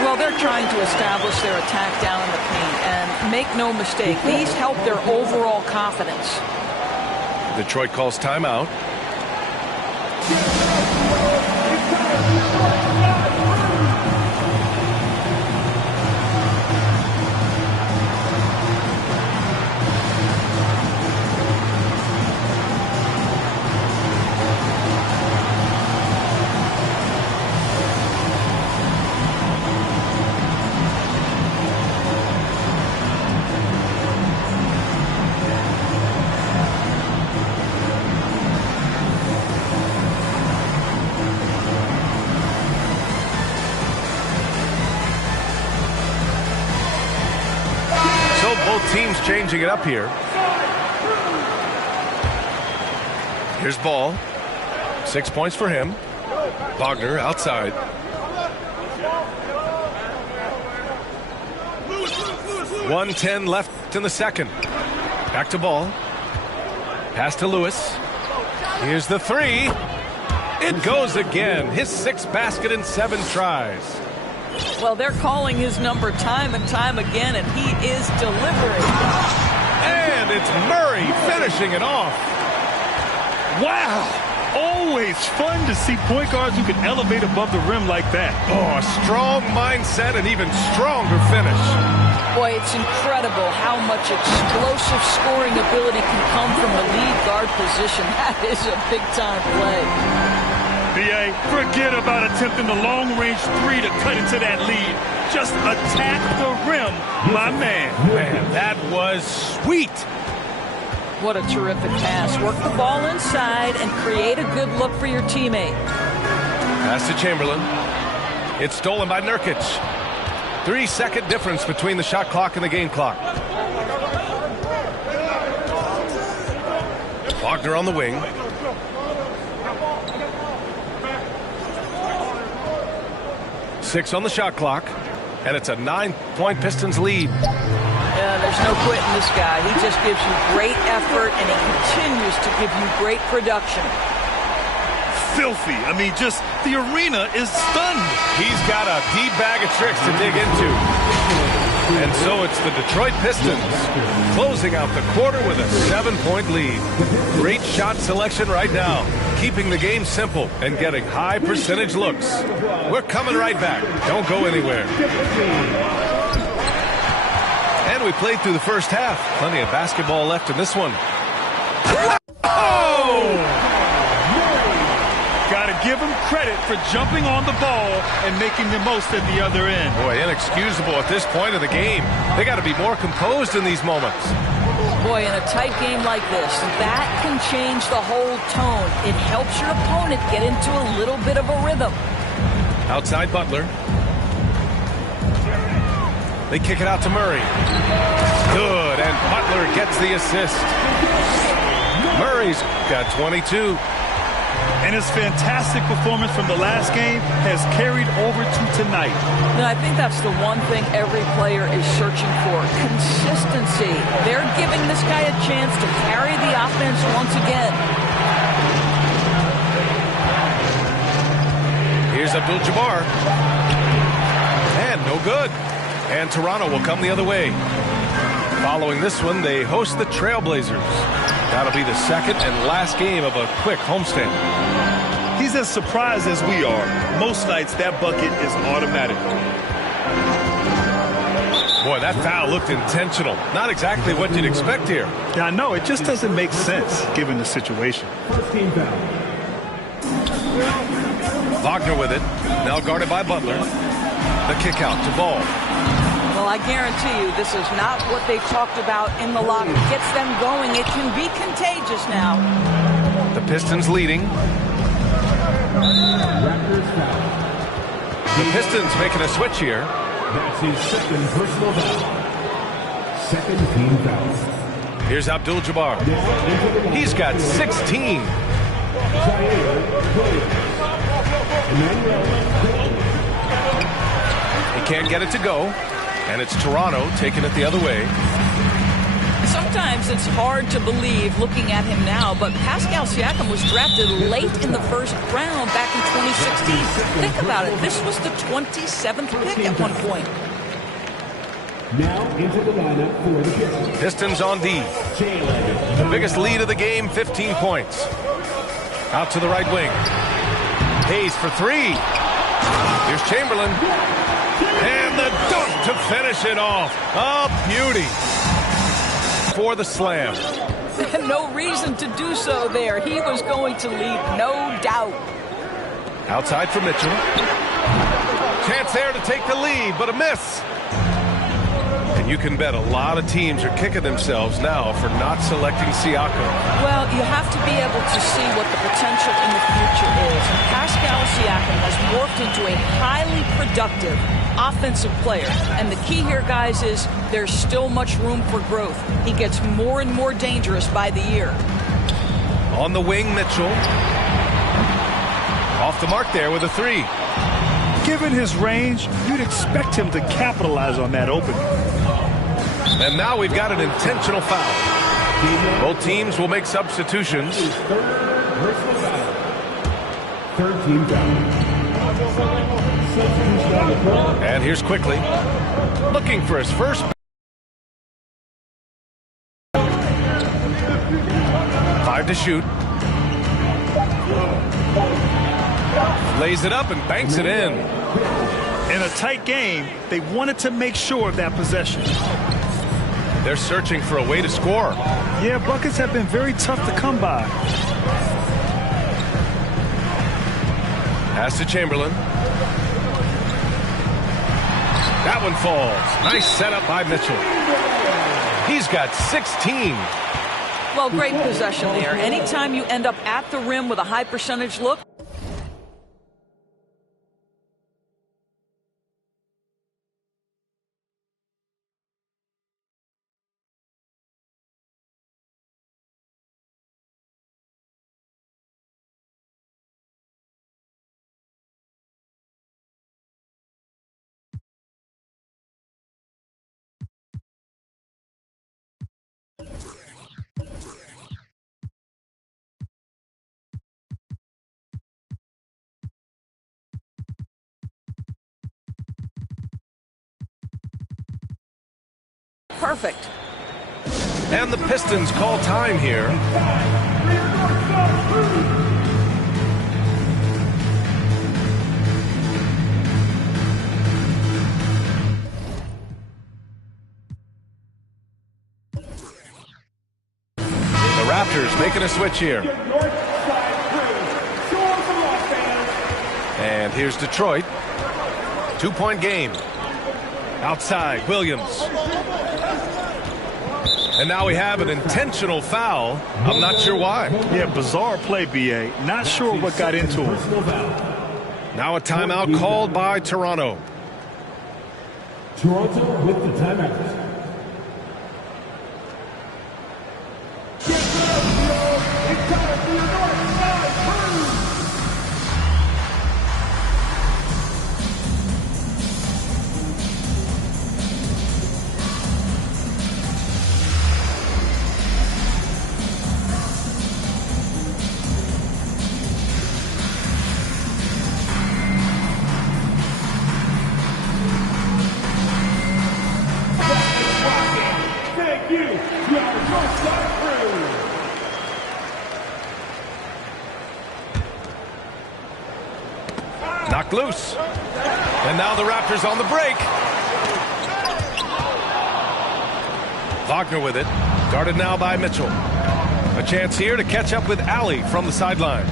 Well, they're trying to establish their attack down in the paint. And make no mistake, these help their overall confidence. Detroit calls timeout. Teams changing it up here. Here's Ball. 6 points for him. Wagner outside. .110 left in the second. Back to Ball. Pass to Lewis. Here's the 3. It goes again. His 6th basket in 7 tries. Well, they're calling his number time and time again, and he is delivering. And it's Murray finishing it off. Wow! Always fun to see point guards who can elevate above the rim like that. Oh, a strong mindset and even stronger finish. Boy, it's incredible how much explosive scoring ability can come from the lead guard position. That is a big-time play. B.A., forget about attempting the long-range 3 to cut into that lead. Just attack the rim, my man. Man, that was sweet. What a terrific pass. Work the ball inside and create a good look for your teammate. Pass to Chamberlain. It's stolen by Nurkic. 3-second difference between the shot clock and the game clock. Wagner on the wing. 6 on the shot clock, and it's a 9-point Pistons lead. Yeah, there's no quitting this guy. He just gives you great effort, and he continues to give you great production. Filthy. I mean, just the arena is stunned. He's got a deep bag of tricks to dig into. And so it's the Detroit Pistons closing out the quarter with a 7-point lead. Great shot selection right now, keeping the game simple and getting high percentage looks. We're coming right back. Don't go anywhere. And we played through the first half. Plenty of basketball left in this one. Oh! Got to give him credit for jumping on the ball and making the most at the other end. Boy, inexcusable at this point of the game. They got to be more composed in these moments. Boy, in a tight game like this, that can change the whole tone. It helps your opponent get into a little bit of a rhythm. Outside Butler. They kick it out to Murray. Good, and Butler gets the assist. Murray's got 22. And his fantastic performance from the last game has carried over to tonight. And I think that's the one thing every player is searching for, consistency. They're giving this guy a chance to carry the offense once again. Here's Abdul-Jabbar. And no good. And Toronto will come the other way. Following this one, they host the Trailblazers. That'll be the second and last game of a quick homestand. He's as surprised as we are. Most nights, that bucket is automatic. Boy, that foul looked intentional. Not exactly what you'd expect here. Yeah, I know. It just doesn't make sense, given the situation. Wagner with it. Now guarded by Butler. The kick out to Ball. Well, I guarantee you this is not what they talked about in the locker. It gets them going. It can be contagious now. The Pistons leading. Raptors foul. The Pistons making a switch here. That's his second personal foul. Second team foul. Here's Abdul-Jabbar. He's got 16. He can't get it to go. And it's Toronto taking it the other way. Sometimes it's hard to believe looking at him now, but Pascal Siakam was drafted late in the first round back in 2016. Think about it. This was the 27th pick at one point. Now into the lineup for the Pistons. Pistons on D. The biggest lead of the game, 15 points. Out to the right wing. Hayes for three. Here's Chamberlain. And the dunk to finish it off. A beauty. For the slam. No reason to do so there. He was going to lead, no doubt. Outside for Mitchell. Chance there to take the lead, but a miss. And you can bet a lot of teams are kicking themselves now for not selecting Siakam. Well, you have to be able to see what the potential in the future is. Pascal Siakam has morphed into a highly productive offensive player. And the key here, guys, is there's still much room for growth. He gets more and more dangerous by the year. On the wing, Mitchell. Off the mark there with a three. Given his range, you'd expect him to capitalize on that opening. And now we've got an intentional foul. Both teams will make substitutions. Third team foul. And here's Quickly. Looking for his first. 5 to shoot. Lays it up and banks it in. In a tight game, they wanted to make sure of that possession. They're searching for a way to score. Yeah, buckets have been very tough to come by. Pass to Chamberlain. That one falls. Nice setup by Mitchell. He's got 16. Well, great possession there. Anytime you end up at the rim with a high percentage look, perfect. And the Pistons call time here. The Raptors making a switch here. And here's Detroit. 2-point game. Outside, Williams. And now we have an intentional foul. I'm not sure why. Yeah, bizarre play, B.A. Not sure what got into him. Now a timeout called by Toronto. Toronto with the timeout. Knocked loose. And now the Raptors on the break. Wagner with it. Guarded now by Mitchell. A chance here to catch up with Allie from the sideline.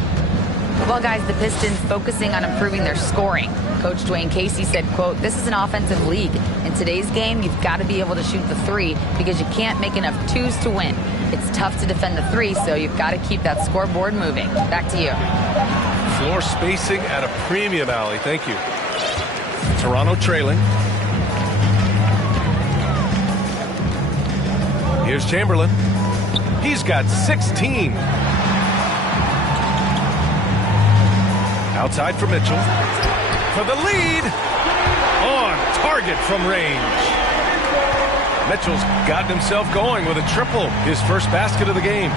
Well, guys, the Pistons focusing on improving their scoring. Coach Dwayne Casey said, quote, "This is an offensive league. In today's game, you've got to be able to shoot the three because you can't make enough twos to win. It's tough to defend the three, so you've got to keep that scoreboard moving." Back to you. Floor spacing at a premium, Allie. Thank you. Toronto trailing. Here's Chamberlain. He's got 16. Outside for Mitchell. For the lead. On target from range. Mitchell's gotten himself going with a triple. His first basket of the game.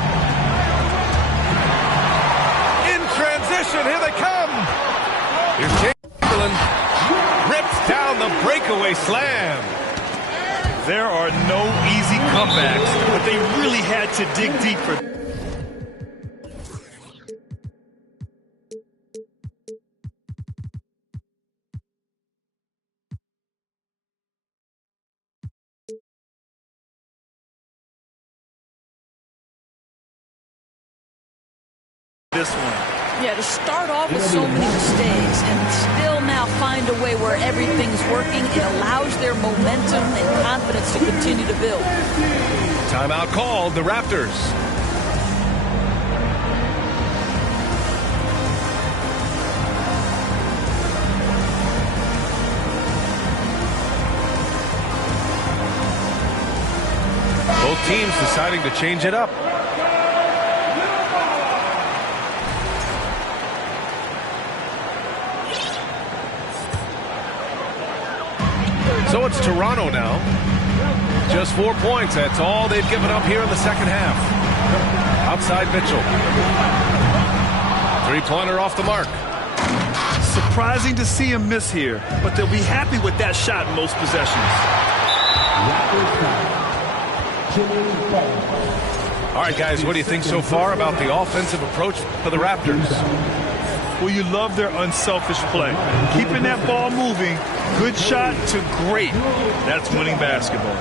In transition. Here they come. Here's Chamberlain. Rips down the breakaway slam. There are no easy comebacks, but they really had to dig deep for this one. Yeah, to start off with so many mistakes and still now find a way where everything's working, it allows their momentum and confidence to continue to build. Timeout called, the Raptors. Both teams deciding to change it up. So it's Toronto now. Just 4 points. That's all they've given up here in the second half. Outside Mitchell. Three-pointer off the mark. Surprising to see him miss here, but they'll be happy with that shot in most possessions. All right, guys, what do you think so far about the offensive approach for the Raptors? Well, you love their unselfish play. Keeping that ball moving, good shot to great. That's winning basketball.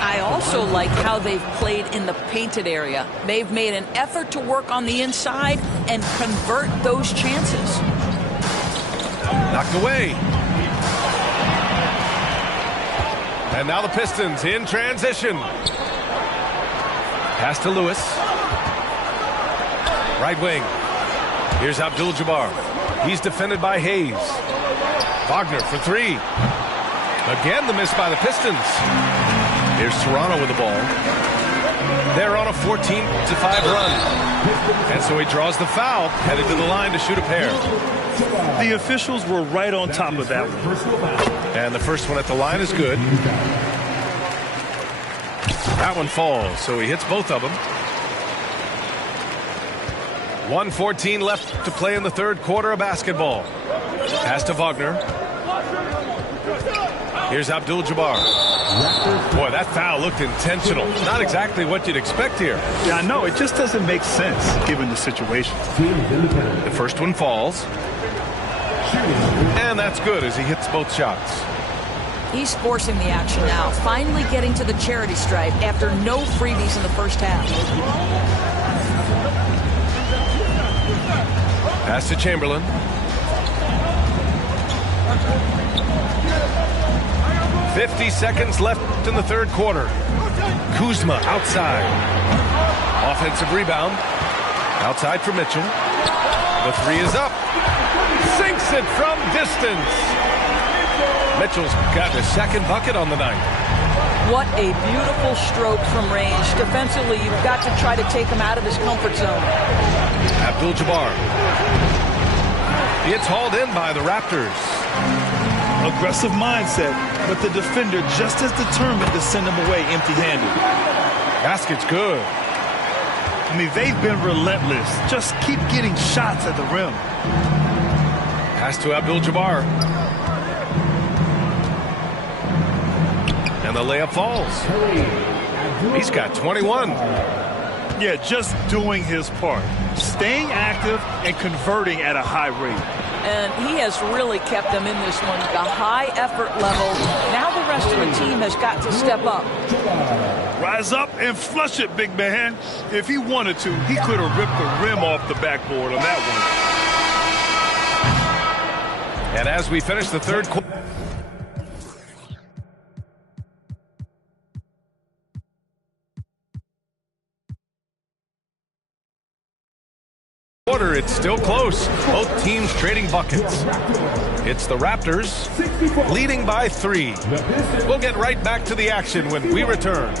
I also like how they've played in the painted area. They've made an effort to work on the inside and convert those chances. Knocked away. And now the Pistons in transition. Pass to Lewis. Right wing. Here's Abdul-Jabbar. He's defended by Hayes. Wagner for three. Again, the miss by the Pistons. Here's Toronto with the ball. They're on a 14-5 run. And so he draws the foul, headed to the line to shoot a pair. The officials were right on top of that one. And the first one at the line is good. That one falls, so he hits both of them. 1:14 left to play in the third quarter of basketball. Pass to Wagner. Here's Abdul-Jabbar. Boy, that foul looked intentional. Not exactly what you'd expect here. Yeah, I know. It just doesn't make sense given the situation. The first one falls. And that's good as he hits both shots. He's forcing the action now, finally getting to the charity stripe after no freebies in the first half. Pass to Chamberlain. "50 seconds left in the third quarter. Kuzma outside. Offensive rebound. Outside for Mitchell. The three is up. Sinks it from distance. Mitchell's got his second bucket on the night. What a beautiful stroke from range. Defensively, you've got to try to take him out of his comfort zone. Abdul-Jabbar. It's hauled in by the Raptors. Aggressive mindset, but the defender just as determined to send him away empty-handed. Basket's good. I mean, they've been relentless. Just keep getting shots at the rim. Pass to Abdul-Jabbar. And the layup falls. He's got 21. Yeah, just doing his part. Staying active and converting at a high rate. And he has really kept them in this one. The high effort level. Now the rest of the team has got to step up. Rise up and flush it, big man. If he wanted to, he could have ripped the rim off the backboard on that one. And as we finish the third quarter. It's still close. Both teams trading buckets. It's the Raptors leading by 3. We'll get right back to the action when we return.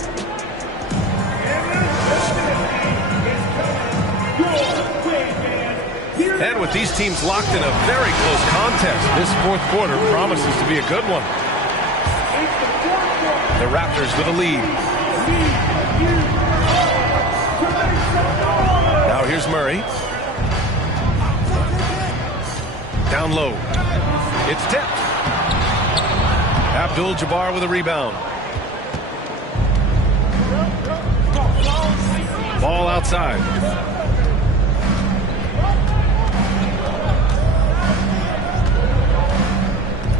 And with these teams locked in a very close contest, this fourth quarter promises to be a good one. The Raptors with a lead. Now here's Murray. Down low. It's tipped. Abdul-Jabbar with a rebound. Ball outside.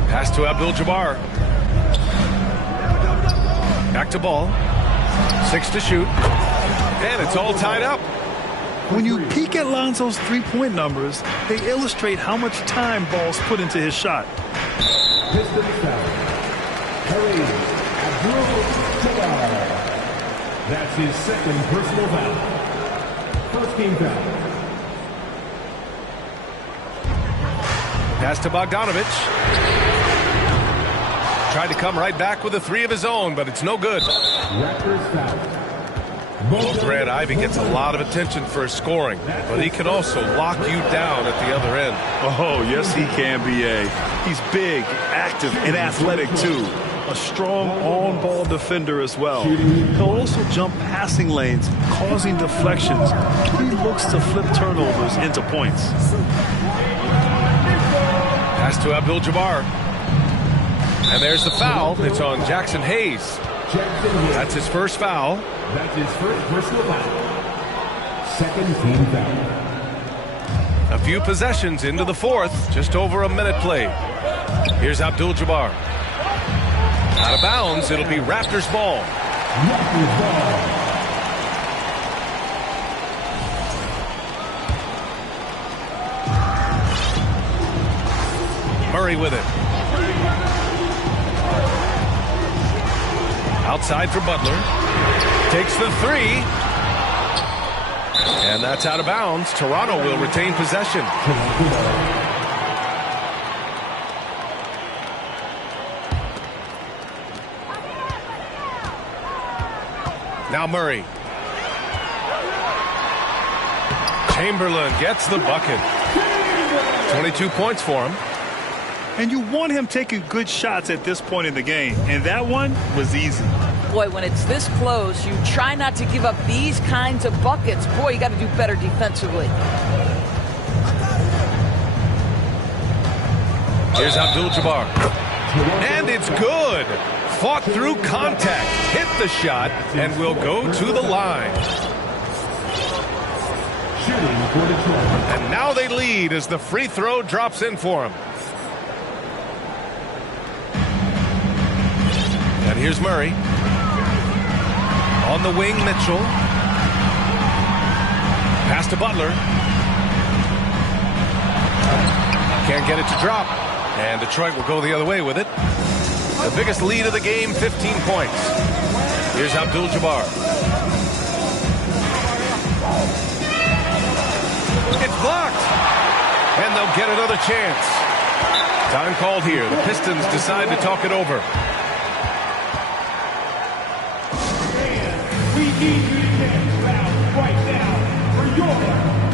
Pass to Abdul-Jabbar. Back to ball. 6 to shoot. And it's all tied up. When you peek at Lonzo's three-point numbers, they illustrate how much time Ball's put into his shot. That's his second personal foul. First team foul. Pass to Bogdanovich. Tried to come right back with a 3 of his own, but it's no good. Raptors foul. Grant Ivey gets a lot of attention for his scoring, but he can also lock you down at the other end. Oh, yes, he can, B.A. He's big, active, and athletic, too. A strong on-ball defender as well. He'll also jump passing lanes, causing deflections. He looks to flip turnovers into points. Pass to Abdul-Jabbar. And there's the foul. It's on Jackson Hayes. That's his first foul. That's his first personal foul. Second team foul. A few possessions into the fourth. Just over a minute played. Here's Abdul-Jabbar. Out of bounds. It'll be Raptors ball. Raptors ball. Murray with it. Outside for Butler. Takes the 3. And that's out of bounds. Toronto will retain possession. Now Murray. Chamberlain gets the bucket. 22 points for him. And you want him taking good shots at this point in the game. And that one was easy. Boy, when it's this close, you try not to give up these kinds of buckets. Boy, you got to do better defensively. Here's Abdul-Jabbar. And it's good. Fought through contact, hit the shot, and will go to the line. And now they lead as the free throw drops in for him. And here's Murray. On the wing, Mitchell. Pass to Butler. Can't get it to drop. And Detroit will go the other way with it. The biggest lead of the game, 15 points. Here's Abdul-Jabbar. It's blocked. And they'll get another chance. Time called here. The Pistons decide to talk it over. We need you to get out right now for your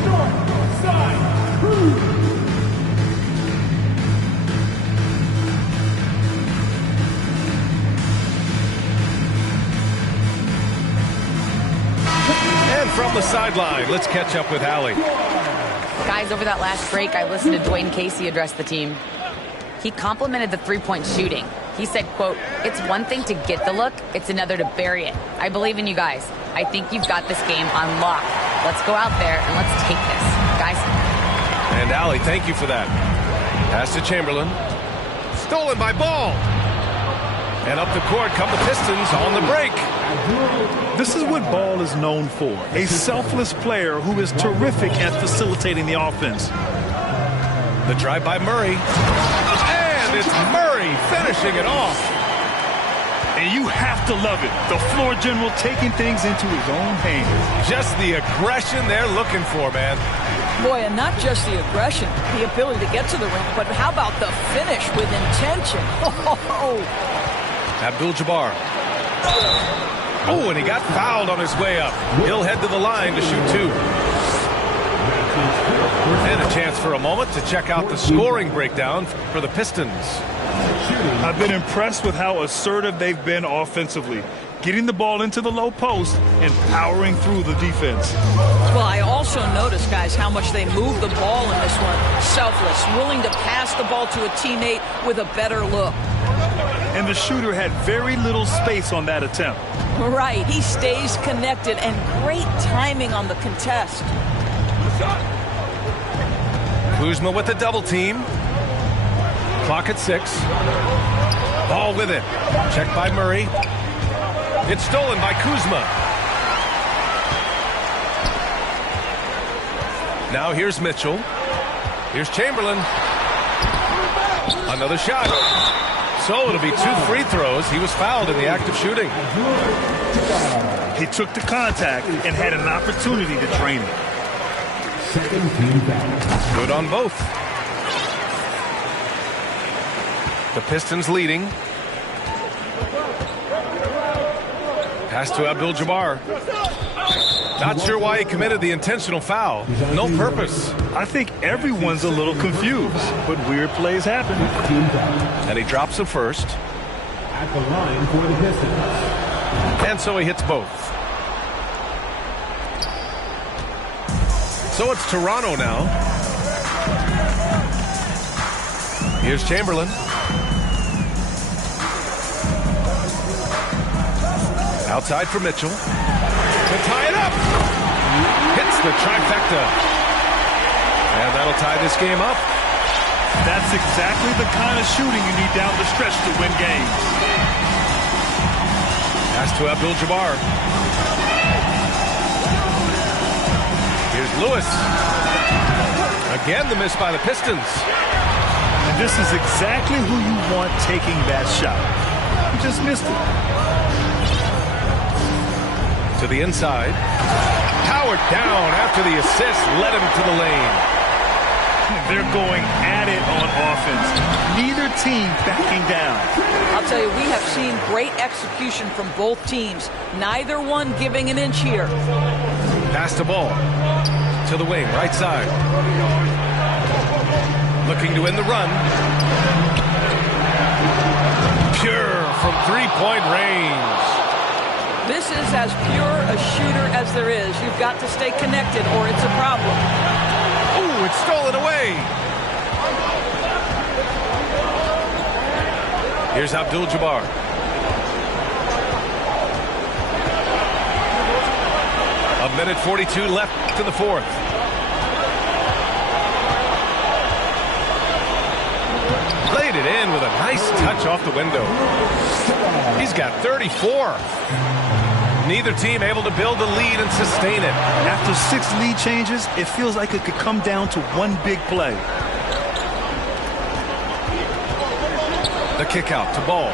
North Side Crew. And from the sideline, let's catch up with Allie. Guys, over that last break, I listened to Dwayne Casey address the team. He complimented the three-point shooting. He said, quote, "It's one thing to get the look, it's another to bury it. I believe in you guys. I think you've got this game on lock. Let's go out there and let's take this, guys." And Allie, thank you for that. Pass to Chamberlain. Stolen by Ball. And up the court come the Pistons on the break. This is what Ball is known for, a selfless player who is terrific at facilitating the offense. The drive by Murray. And it's Murray finishing it off. And you have to love it. The floor general taking things into his own hands. Just the aggression they're looking for, man. Boy, and not just the aggression, the ability to get to the rim, but how about the finish with intention? Abdul-Jabbar. Oh, and he got fouled on his way up. He'll head to the line to shoot two. And a chance for a moment to check out the scoring breakdown for the Pistons. I've been impressed with how assertive they've been offensively, getting the ball into the low post and powering through the defense. Well, I also noticed, guys, how much they move the ball in this one. Selfless, willing to pass the ball to a teammate with a better look. And the shooter had very little space on that attempt. Right, he stays connected and great timing on the contest. Kuzma with the double team. Clock at 6. Ball with it. Checked by Murray. It's stolen by Kuzma. Now here's Mitchell. Here's Chamberlain. Another shot. So it'll be 2 free throws. He was fouled in the act of shooting. He took the contact and had an opportunity to drain it. Good on both. The Pistons leading. Pass to Abdul-Jabbar. Not sure why he committed the intentional foul. No purpose. I think everyone's a little confused, but weird plays happen. And he drops the first. At the line for the Pistons. And so he hits both. So it's Toronto now. Here's Chamberlain. Outside for Mitchell. To tie it up. Hits the trifecta. And that'll tie this game up. That's exactly the kind of shooting you need down the stretch to win games. Pass to Abdul-Jabbar. Here's Lewis. Again, the miss by the Pistons. And this is exactly who you want taking that shot. You just missed it. To the inside. Powered down after the assist led him to the lane. They're going at it on offense. Neither team backing down. I'll tell you, we have seen great execution from both teams. Neither one giving an inch here. Pass the ball to the wing, right side. Looking to win the run. Pure from three-point range. This is as pure a shooter as there is. You've got to stay connected or it's a problem. Ooh, it's stolen away. Here's Abdul-Jabbar. A minute 42 left in the fourth. Laid it in with a nice touch off the window. He's got 34. Neither team able to build a lead and sustain it. After 6 lead changes, it feels like it could come down to one big play. The kick out to Ball.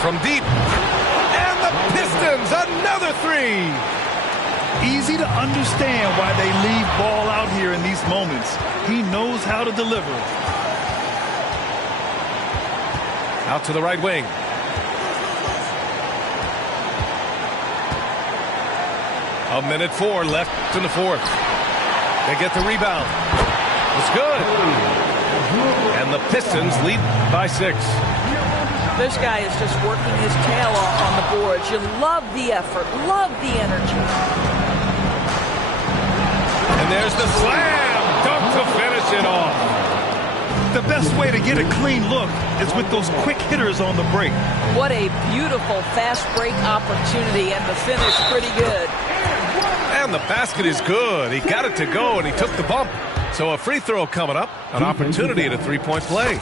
From deep. And the Pistons, another 3. Easy to understand why they leave Ball out here in these moments. He knows how to deliver. Out to the right wing. A minute 4 left in the fourth. They get the rebound. It's good. And the Pistons lead by 6. This guy is just working his tail off on the boards. You love the effort, love the energy. And there's the slam dunk to finish it off. The best way to get a clean look is with those quick hitters on the break. What a beautiful fast break opportunity, and the finish pretty good. And the basket is good. He got it to go, and he took the bump. So a free throw coming up, an opportunity at a three-point play.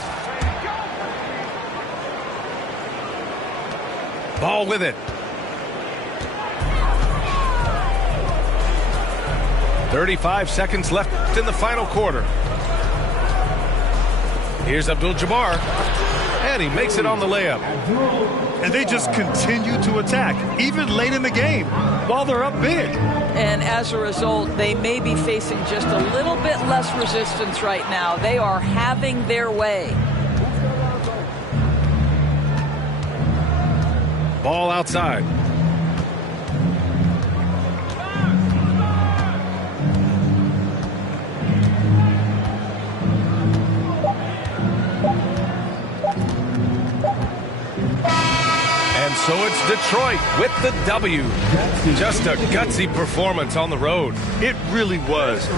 Ball with it. 35 seconds left in the final quarter. Here's Abdul-Jabbar, and he makes it on the layup. And they just continue to attack, even late in the game, while they're up big. And as a result, they may be facing just a little bit less resistance right now. They are having their way. Ball outside. So it's Detroit with the W. Just a gutsy performance on the road. It really was.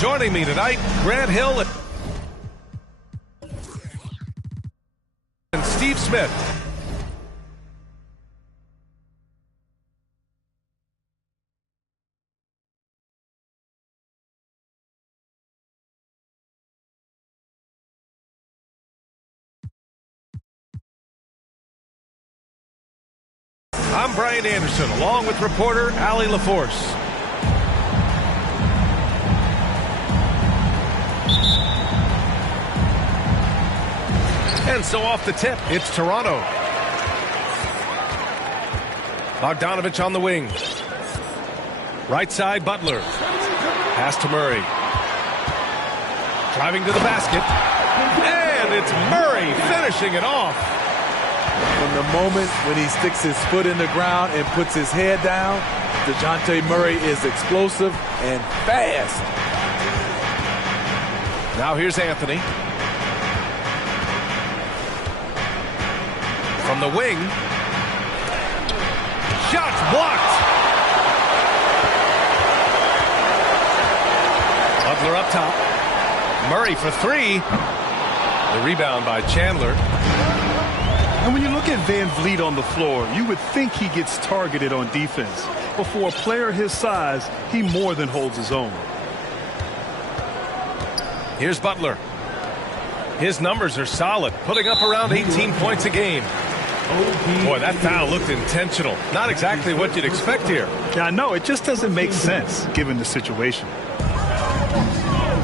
Joining me tonight, Grant Hill and Steve Smith. I'm Brian Anderson, along with reporter Allie LaForce. And so off the tip, it's Toronto. Bogdanovich on the wing. Right side, Butler. Pass to Murray. Driving to the basket. And it's Murray finishing it off. From the moment when he sticks his foot in the ground and puts his head down, DeJounte Murray is explosive and fast. Now here's Anthony. From the wing. Shots blocked. Butler up top. Murray for three. The rebound by Chandler. And when you look at Van Vliet on the floor, you would think he gets targeted on defense. But for a player his size, he more than holds his own. Here's Butler. His numbers are solid, putting up around 18 points a game. Boy, that foul looked intentional. Not exactly what you'd expect here. Yeah, I know. It just doesn't make sense given the situation.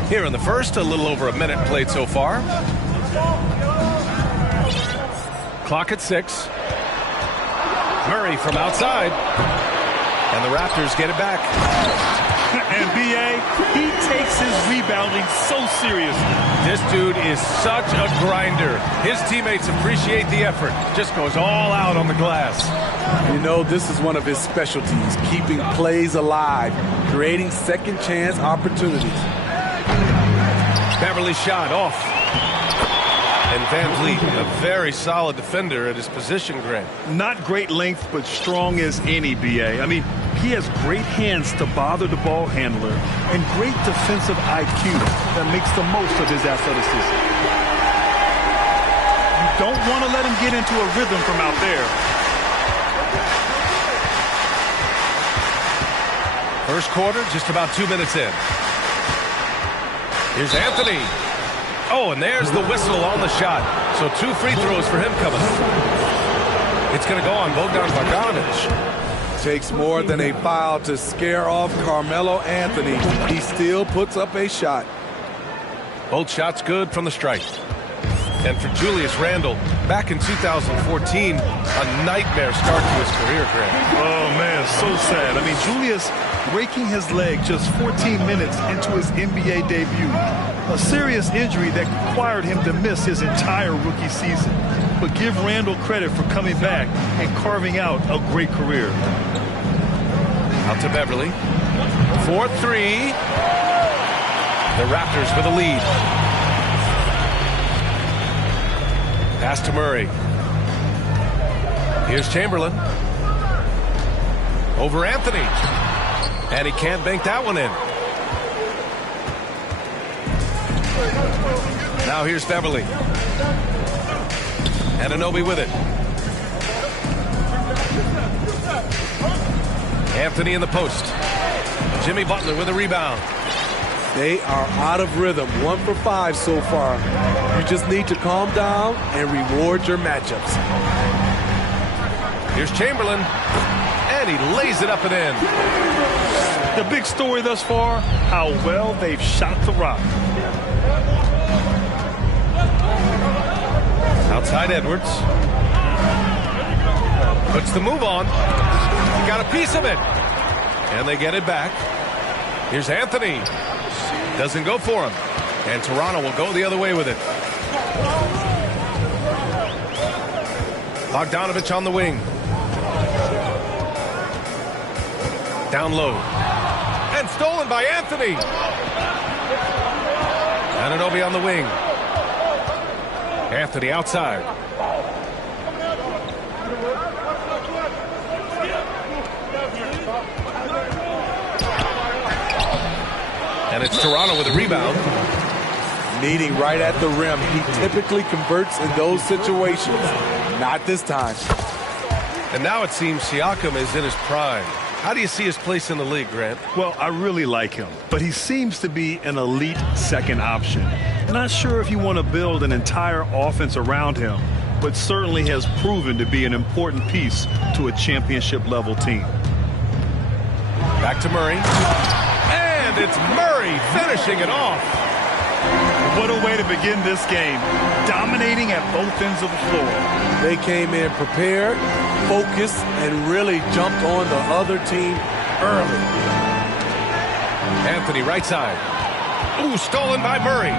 Here in the first, a little over a minute played so far. Clock at 6. Murray from outside. And the Raptors get it back. And B.A., he takes his rebounding so seriously. This dude is such a grinder. His teammates appreciate the effort. Just goes all out on the glass. You know, this is one of his specialties, keeping plays alive, creating second chance opportunities. Beverly shot off. And Van Vliet, a very solid defender at his position, Grant. Not great length, but strong as any, B.A. I mean, he has great hands to bother the ball handler and great defensive IQ that makes the most of his athleticism. You don't want to let him get into a rhythm from out there. First quarter, just about 2 minutes in. Here's Anthony. Oh, and there's the whistle on the shot. So 2 free throws for him coming. It's going to go on Bogdan Bogdanovic. Takes more than a foul to scare off Carmelo Anthony. He still puts up a shot. Both shots good from the stripe. And for Julius Randle, back in 2014, a nightmare start to his career, Grant. Oh, man, so sad. I mean, Julius breaking his leg just 14 minutes into his NBA debut. A serious injury that required him to miss his entire rookie season. But give Randle credit for coming back and carving out a great career. Out to Beverly. 4-3. The Raptors with a lead. Pass to Murray. Here's Chamberlain. Over Anthony. And he can't bank that one in. Now here's Beverly. Anunoby with it. Anthony in the post. Jimmy Butler with a rebound. They are out of rhythm. 1 for 5 so far. You just need to calm down and reward your matchups. Here's Chamberlain. And he lays it up and in. The big story thus far, how well they've shot the rock. Outside Edwards. Puts the move on. He got a piece of it. And they get it back. Here's Anthony. Doesn't go for him. And Toronto will go the other way with it. Bogdanovic on the wing. Down low. And stolen by Anthony. Anunoby on the wing. Anthony outside. And it's Toronto with a rebound. Meeting right at the rim. He typically converts in those situations. Not this time. And now it seems Siakam is in his prime. How do you see his place in the league, Grant? Well, I really like him, but he seems to be an elite second option. Not sure if you want to build an entire offense around him, but certainly has proven to be an important piece to a championship-level team. Back to Murray. And it's Murray finishing it off. What a way to begin this game, dominating at both ends of the floor. They came in prepared, focused, and really jumped on the other team early. Anthony right side. Ooh, stolen by Murray.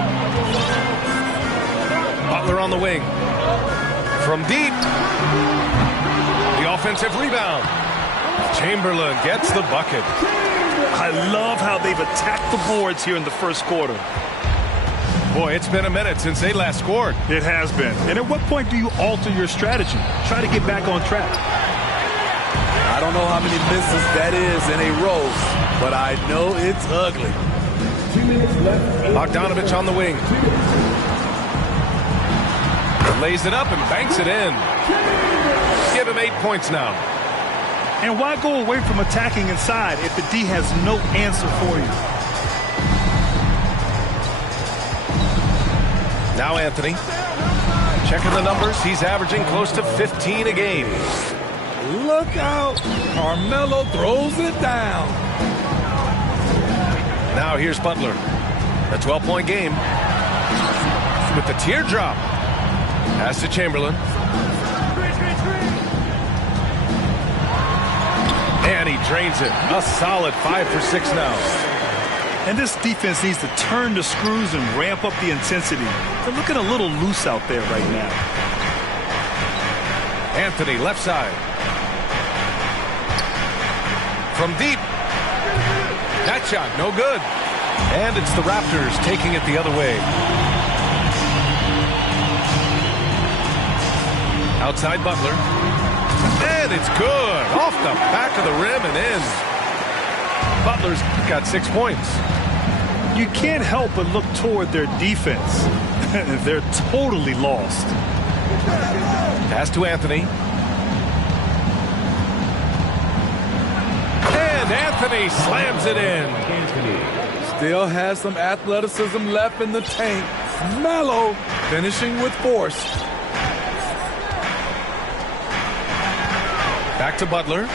Butler on the wing. From deep. The offensive rebound. Chamberlain gets the bucket. I love how they've attacked the boards here in the first quarter. Boy, it's been a minute since they last scored. It has been. And at what point do you alter your strategy? Try to get back on track. I don't know how many misses that is in a row, but I know it's ugly. 2 minutes left. Bogdanovic on the wing. Lays it up and banks it in. Give him 8 points now. And why go away from attacking inside if the D has no answer for you? Now Anthony. Checking the numbers. He's averaging close to 15 a game. Look out. Carmelo throws it down. Now here's Butler. A 12-point game. With the teardrop. Pass to Chamberlain. And he drains it. A solid 5 for 6 now. And this defense needs to turn the screws and ramp up the intensity. They're looking a little loose out there right now. Anthony left side. From deep. That shot no good. And it's the Raptors taking it the other way. Outside Butler. And it's good. Off the back of the rim and in. Butler's got 6 points. You can't help but look toward their defense. They're totally lost. Pass to Anthony. And Anthony slams it in. Still has some athleticism left in the tank. Melo finishing with force. Back to Butler.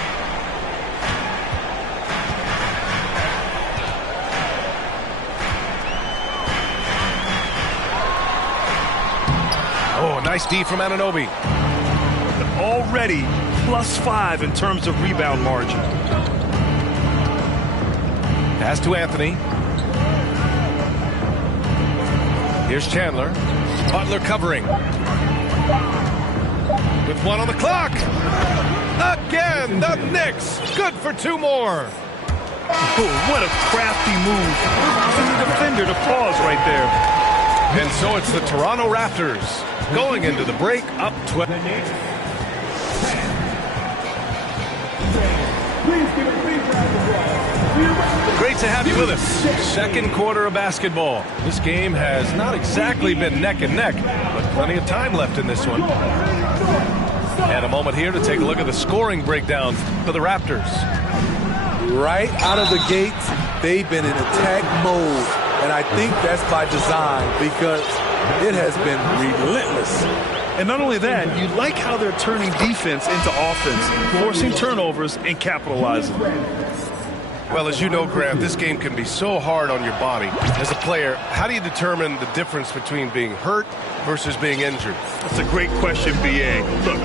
Oh, nice D from Anunoby. Already +5 in terms of rebound margin. Pass to Anthony. Here's Chandler. Butler covering. With 1 on the clock. Again, the Knicks. Good for 2 more. Oh, what a crafty move. For the defender to pause right there. And so it's the Toronto Raptors going into the break up 12. Great to have you with us. Second quarter of basketball. This game has not exactly been neck and neck, but plenty of time left in this one. And a moment here to take a look at the scoring breakdown for the Raptors. Right out of the gates, they've been in attack mode. And I think that's by design because it has been relentless. And not only that, you like how they're turning defense into offense, forcing turnovers and capitalizing. Well, as you know, Grant, this game can be so hard on your body. As a player, how do you determine the difference between being hurt versus being injured? That's a great question, B.A. Look,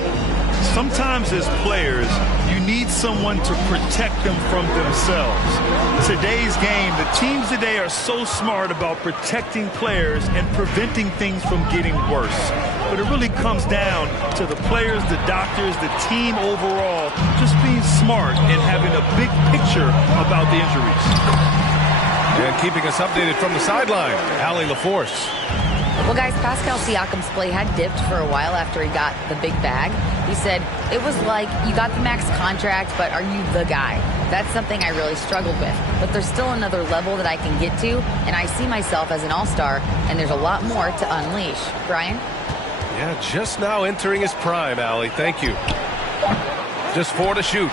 sometimes as players, you need someone to protect them from themselves. Today's game, the teams today are so smart about protecting players and preventing things from getting worse. But it really comes down to the players, the doctors, the team overall, just being smart and having a big picture about the injuries. And keeping us updated from the sideline, Allie LaForce. Well, guys, Pascal Siakam's play had dipped for a while after he got the big bag. He said, it was like, you got the max contract, but are you the guy? That's something I really struggled with. But there's still another level that I can get to, and I see myself as an all-star, and there's a lot more to unleash. Brian? Yeah, just now entering his prime, Allie. Thank you. Just 4 to shoot.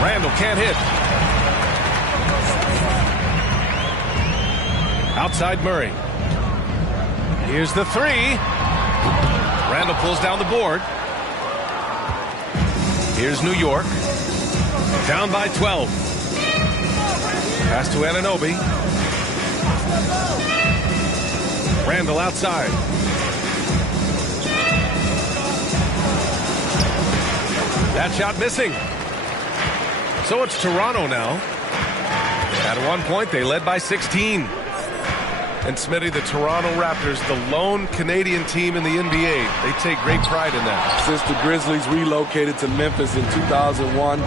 Randall can't hit. Outside Murray. Here's the 3. Randall pulls down the board. Here's New York. Down by 12. Pass to Anunoby. Randall outside. That shot missing. So it's Toronto now. At one point, they led by 16. And Smitty, the Toronto Raptors, the lone Canadian team in the NBA. They take great pride in that. Since the Grizzlies relocated to Memphis in 2001,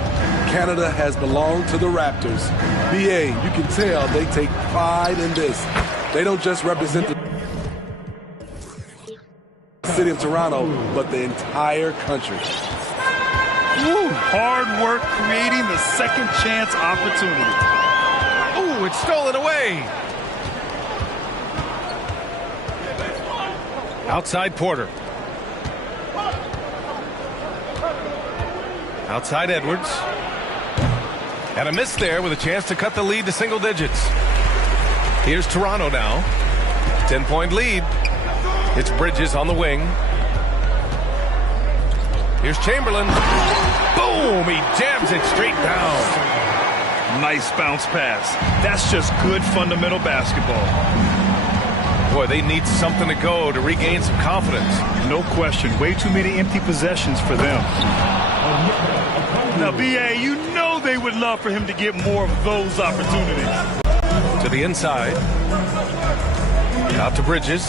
Canada has belonged to the Raptors. BA, you can tell they take pride in this. They don't just represent the city of Toronto, but the entire country. Woo, hard work creating the second chance opportunity. Ooh, it's stolen away. Outside Porter. Outside Edwards. And a miss there with a chance to cut the lead to single digits. Here's Toronto now. 10-point lead. It's Bridges on the wing. Here's Chamberlain. Boom! He jams it straight down. Nice bounce pass. That's just good fundamental basketball. Boy, they need something to go to regain some confidence. No question. Way too many empty possessions for them. Now, B.A., you know they would love for him to get more of those opportunities. To the inside. Out to Bridges.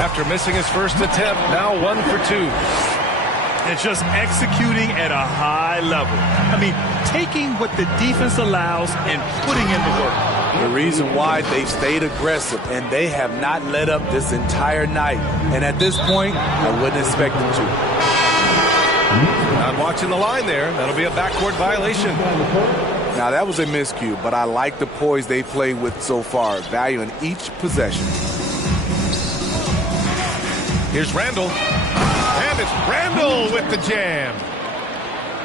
After missing his first attempt, now 1 for 2. And just executing at a high level. I mean, taking what the defense allows and putting in the work. The reason why they've stayed aggressive, and they have not let up this entire night. And at this point, I wouldn't expect them to. Not watching the line there. That'll be a backcourt violation. Now, that was a miscue, but I like the poise they played with so far, valuing each possession. Here's Randall. And it's Randall with the jam.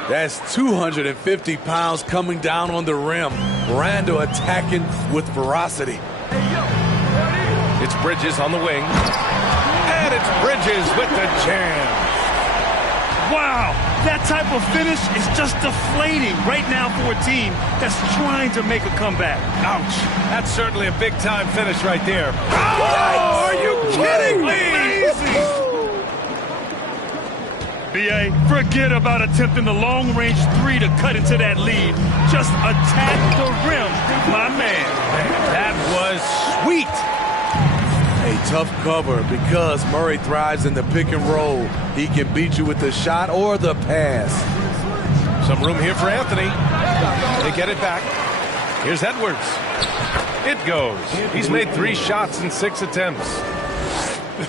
That's 250 pounds coming down on the rim. Randall attacking with ferocity. It's Bridges on the wing. And it's Bridges with the jam. Wow, that type of finish is just deflating right now for a team that's trying to make a comeback. Ouch. That's certainly a big-time finish right there. Oh, are you kidding me? Amazing. B.A., forget about attempting the long-range three to cut into that lead. Just attack the rim, my man. That was sweet. A tough cover because Murray thrives in the pick and roll. He can beat you with the shot or the pass. Some room here for Anthony. They get it back. Here's Edwards. It goes. He's made 3 shots in 6 attempts.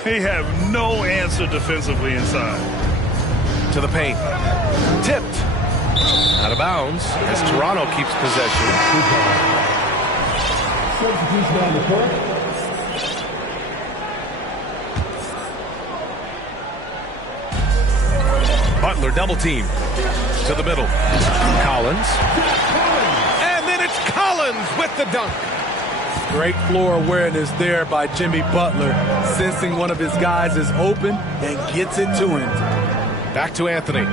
They have no answer defensively inside. To the paint. Tipped. Out of bounds as Toronto keeps possession. Substitution on the court. Butler double team. To the middle. Collins. And then it's Collins with the dunk. Great floor awareness there by Jimmy Butler, sensing one of his guys is open and gets it to him. Back to Anthony.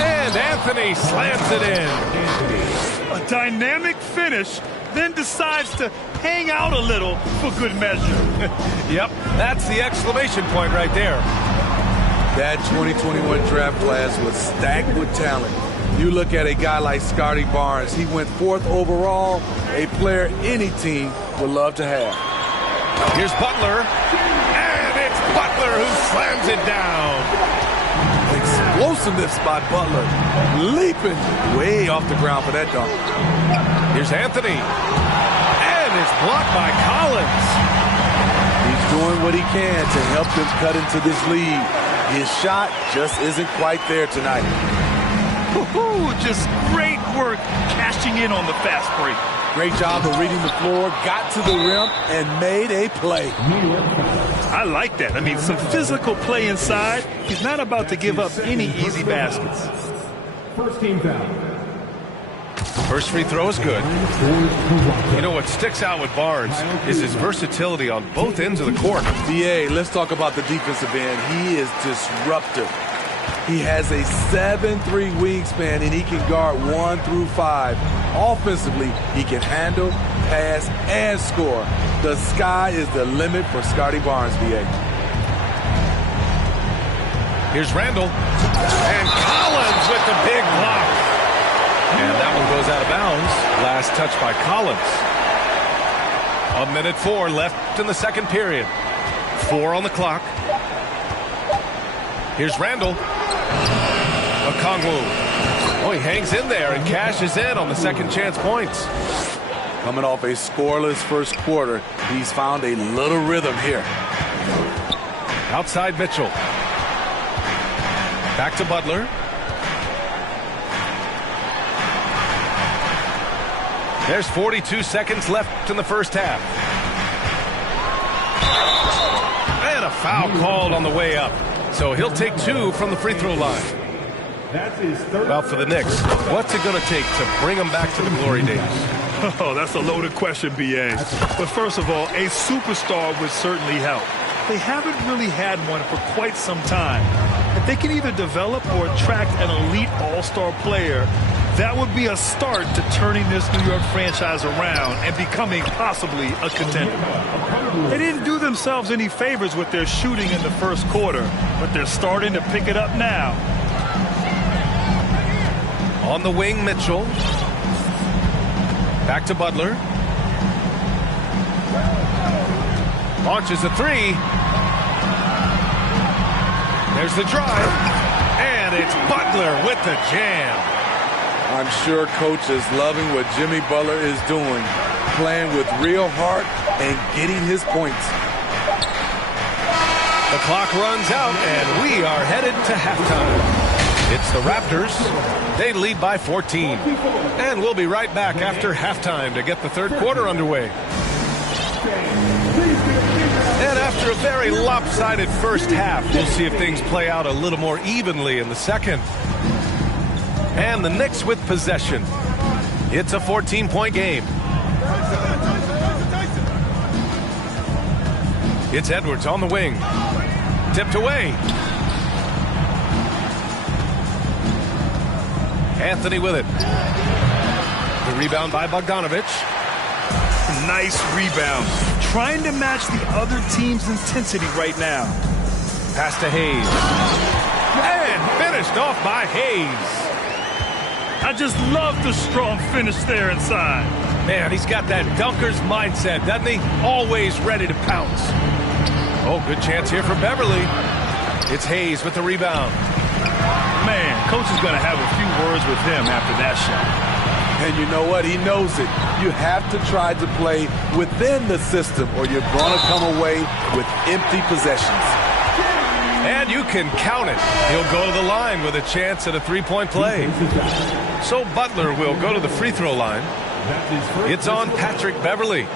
And Anthony slams it in. A dynamic finish, then decides to hang out a little for good measure. Yep, that's the exclamation point right there. That 2021 draft class was stacked with talent. You look at a guy like Scotty Barnes, he went 4th overall, a player any team would love to have. Here's Butler, and it's Butler who slams it down. Explosiveness by Butler, leaping way off the ground for that dunk. Here's Anthony, and it's blocked by Collins. He's doing what he can to help them cut into this lead. His shot just isn't quite there tonight. Just great work cashing in on the fast break. Great job of reading the floor, got to the rim, and made a play. I like that. I mean, some physical play inside. He's not about to give up any easy baskets. First team foul. First free throw is good. You know what sticks out with Barnes is his versatility on both ends of the court. BA, let's talk about the defensive end. He is disruptive. He has a 7'3" wingspan, and he can guard 1 through 5. Offensively, he can handle, pass, and score. The sky is the limit for Scotty Barnes, BA. Here's Randall. And Collins with the big block. And that one goes out of bounds. Last touch by Collins. 1:04 left in the second period. 4 on the clock. Here's Randall. Okongwu. Oh, he hangs in there and cashes in on the second chance points. Coming off a scoreless first quarter, he's found a little rhythm here. Outside Mitchell. Back to Butler. There's 42 seconds left in the first half. And a foul called on the way up. So he'll take 2 from the free throw line. That's his third. Well, for the Knicks, what's it going to take to bring them back to the glory days? Oh, that's a loaded question, B.A. But first of all, a superstar would certainly help. They haven't really had one for quite some time. If they can either develop or attract an elite all-star player, that would be a start to turning this New York franchise around and becoming possibly a contender. They didn't do themselves any favors with their shooting in the first quarter, but they're starting to pick it up now. On the wing, Mitchell. Back to Butler. Launches a 3. There's the drive. And it's Butler with the jam. I'm sure coach is loving what Jimmy Butler is doing, playing with real heart and getting his points. The clock runs out, and we are headed to halftime. It's the Raptors. They lead by 14. And we'll be right back after halftime to get the third quarter underway. And after a very lopsided first half, we'll see if things play out a little more evenly in the second. And the Knicks with possession. It's a 14-point game. It's Edwards on the wing. Tipped away. Anthony with it. The rebound by Bogdanovic. Nice rebound. Trying to match the other team's intensity right now. Pass to Hayes. And finished off by Hayes. I just love the strong finish there inside. Man, he's got that dunker's mindset, doesn't he? Always ready to pounce. Oh, good chance here for Beverly. It's Hayes with the rebound. Man, coach is going to have a few words with him after that shot. And you know what? He knows it. You have to try to play within the system or you're going to come away with empty possessions. And you can count it. He'll go to the line with a chance at a three-point play. So Butler will go to the free throw line. It's on Patrick Beverly.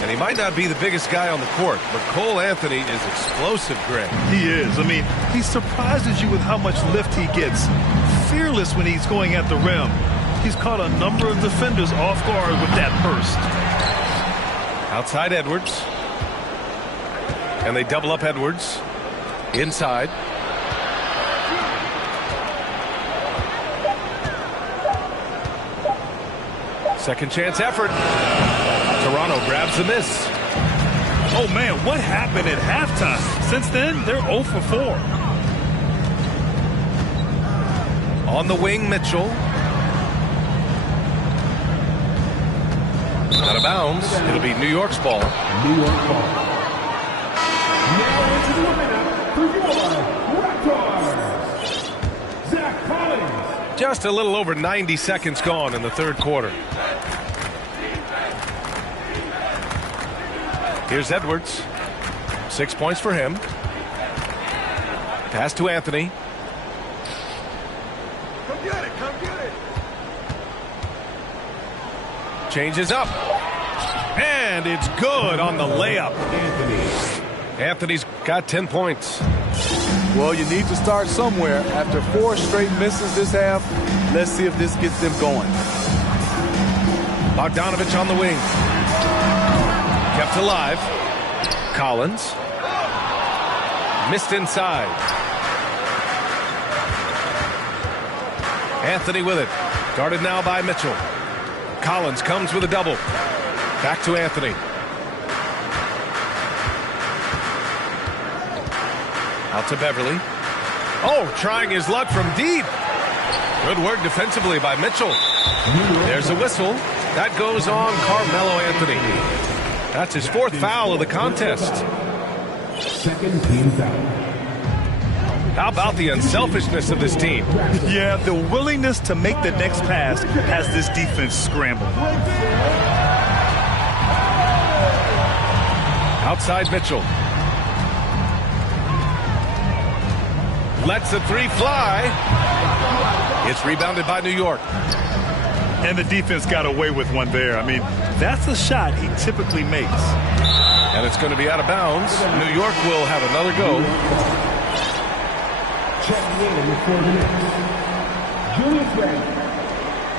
And he might not be the biggest guy on the court, but Cole Anthony is explosive, Greg. He is. I mean, he surprises you with how much lift he gets. Fearless when he's going at the rim. He's caught a number of defenders off guard with that burst. Outside Edwards. And they double up Edwards. Inside. Second chance effort. Toronto grabs the miss. Oh, man, what happened at halftime? Since then, they're 0 for 4. On the wing, Mitchell. Out of bounds. It'll be New York's ball. New York ball. Now into the lineup for your Raptors, Zach Collins. Just a little over 90 seconds gone in the third quarter. Here's Edwards. 6 points for him. Pass to Anthony. Come get it, come get it. Changes up. And it's good on the layup. Anthony's got 10 points. Well, you need to start somewhere. After 4 straight misses this half, let's see if this gets them going. Bogdanovic on the wing. Kept alive. Collins. Missed inside. Anthony with it. Guarded now by Mitchell. Collins comes with a double. Back to Anthony. Out to Beverly. Oh, trying his luck from deep. Good work defensively by Mitchell. There's a whistle. That goes on Carmelo Anthony. That's his 4th foul of the contest. Second team foul. How about the unselfishness of this team? Yeah, the willingness to make the next pass has this defense scrambled. Outside Mitchell. Lets the three fly. It's rebounded by New York. And the defense got away with one there. I mean, that's a shot he typically makes. And it's going to be out of bounds. New York will have another go. Checking in for the Knicks, Julius Randle,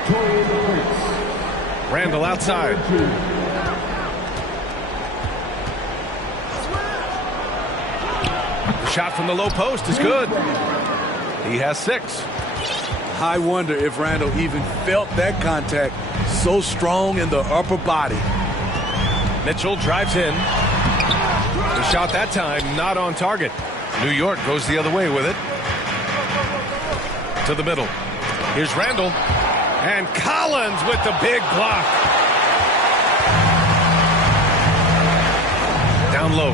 Torian Prince. Randle outside. The shot from the low post is good. He has 6. I wonder if Randle even felt that contact so strong in the upper body. Mitchell drives in. The shot that time not on target. New York goes the other way with it. To the middle. Here's Randle. And Collins with the big block. Down low.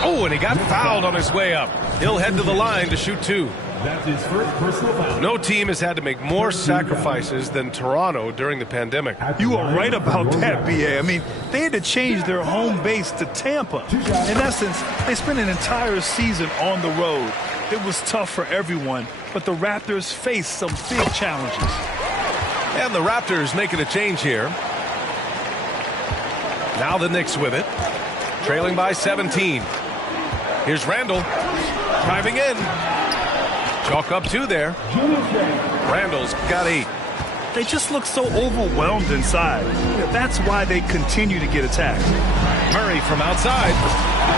Oh, and he got fouled on his way up. He'll head to the line to shoot 2. That's his first personal foul. No team has had to make more sacrifices than Toronto during the pandemic. You are right about that, B.A. I mean, they had to change their home base to Tampa. In essence, they spent an entire season on the road. It was tough for everyone, but the Raptors faced some big challenges. And the Raptors making a change here. Now the Knicks with it. Trailing by 17. Here's Randall. Driving in. Chalk up 2 there. Randall's got 8. They just look so overwhelmed inside. That's why they continue to get attacked. Murray from outside.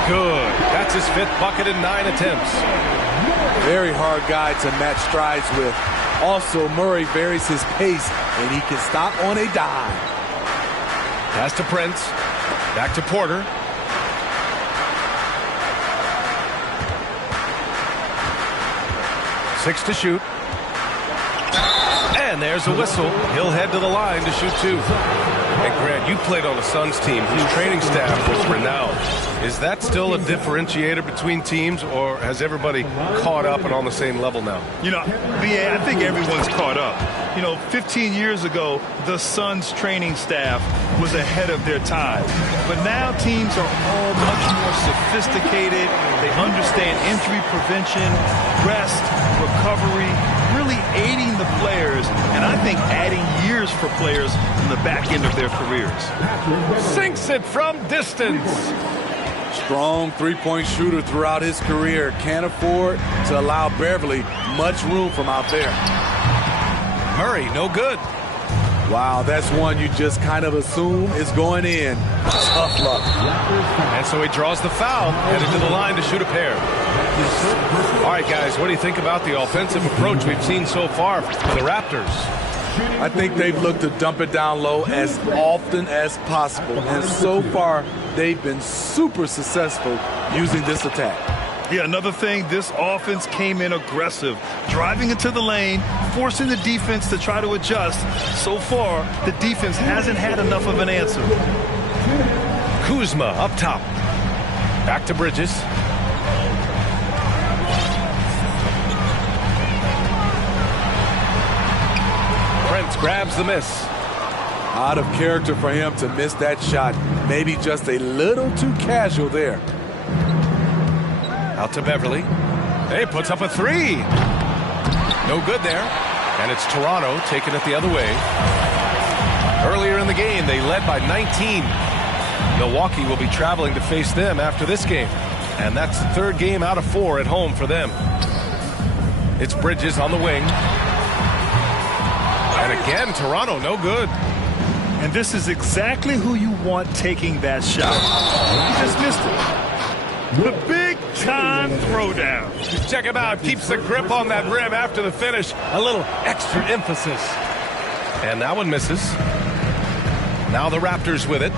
Good. That's his 5th bucket in 9 attempts. Very hard guy to match strides with. Also, Murray varies his pace, and he can stop on a dime. Pass to Prince. Back to Porter. Six to shoot. And there's a whistle. He'll head to the line to shoot 2. And Grant, you played on the Suns team whose training staff was renowned. Is that still a differentiator between teams, or has everybody caught up and on the same level now? You know, B.A., I think everyone's caught up. You know, 15 years ago, the Suns training staff was ahead of their time. But now teams are all much more sophisticated. They understand injury prevention, rest, recovery, really aiding the players, and I think adding years for players in the back end of their careers. Sinks it from distance. Strong three-point shooter throughout his career. Can't afford to allow Beverly much room from out there. Murray, no good. Wow, that's one you just kind of assume is going in. Tough luck. And so he draws the foul, headed to the line to shoot a pair. All right, guys, what do you think about the offensive approach we've seen so far for the Raptors? I think they've looked to dump it down low as often as possible. And so far, they've been super successful using this attack. Yeah, another thing, this offense came in aggressive, driving into the lane, forcing the defense to try to adjust. So far, the defense hasn't had enough of an answer. Kuzma up top. Back to Bridges. Prince grabs the miss. Out of character for him to miss that shot. Maybe just a little too casual there. Out to Beverly. Hey, puts up a 3. No good there. And it's Toronto taking it the other way. Earlier in the game, they led by 19. Milwaukee will be traveling to face them after this game. And that's the 3rd game out of 4 at home for them. It's Bridges on the wing. And again, Toronto, no good. And this is exactly who you want taking that shot. He just missed it. The big-time throwdown. Check him out. Keeps the grip on that rim after the finish. A little extra emphasis. And that one misses. Now the Raptors with it.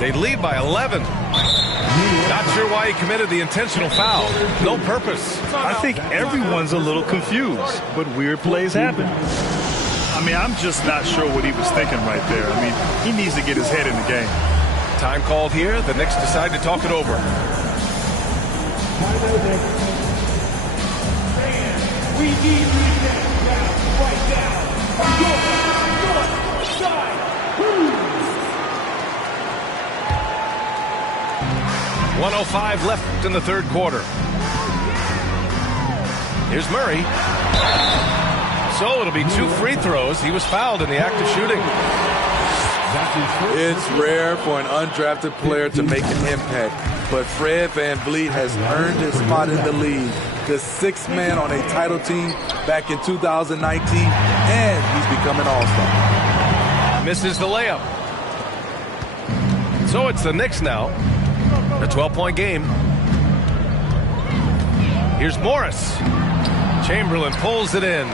They lead by 11. Not sure why he committed the intentional foul. No purpose. I think everyone's a little confused, but weird plays happen. I mean, I'm just not sure what he was thinking right there. I mean, he needs to get his head in the game. Time called here. The Knicks decide to talk it over. We need recap right now. North side. 1:05 left in the 3rd quarter. Here's Murray. So it'll be 2 free throws. He was fouled in the act of shooting. It's rare for an undrafted player to make an impact, but Fred VanVleet has earned his spot in the league. The 6th man on a title team back in 2019, and he's become an all-star. Misses the layup. So it's the Knicks now. A 12-point game. Here's Morris. Chamberlain pulls it in.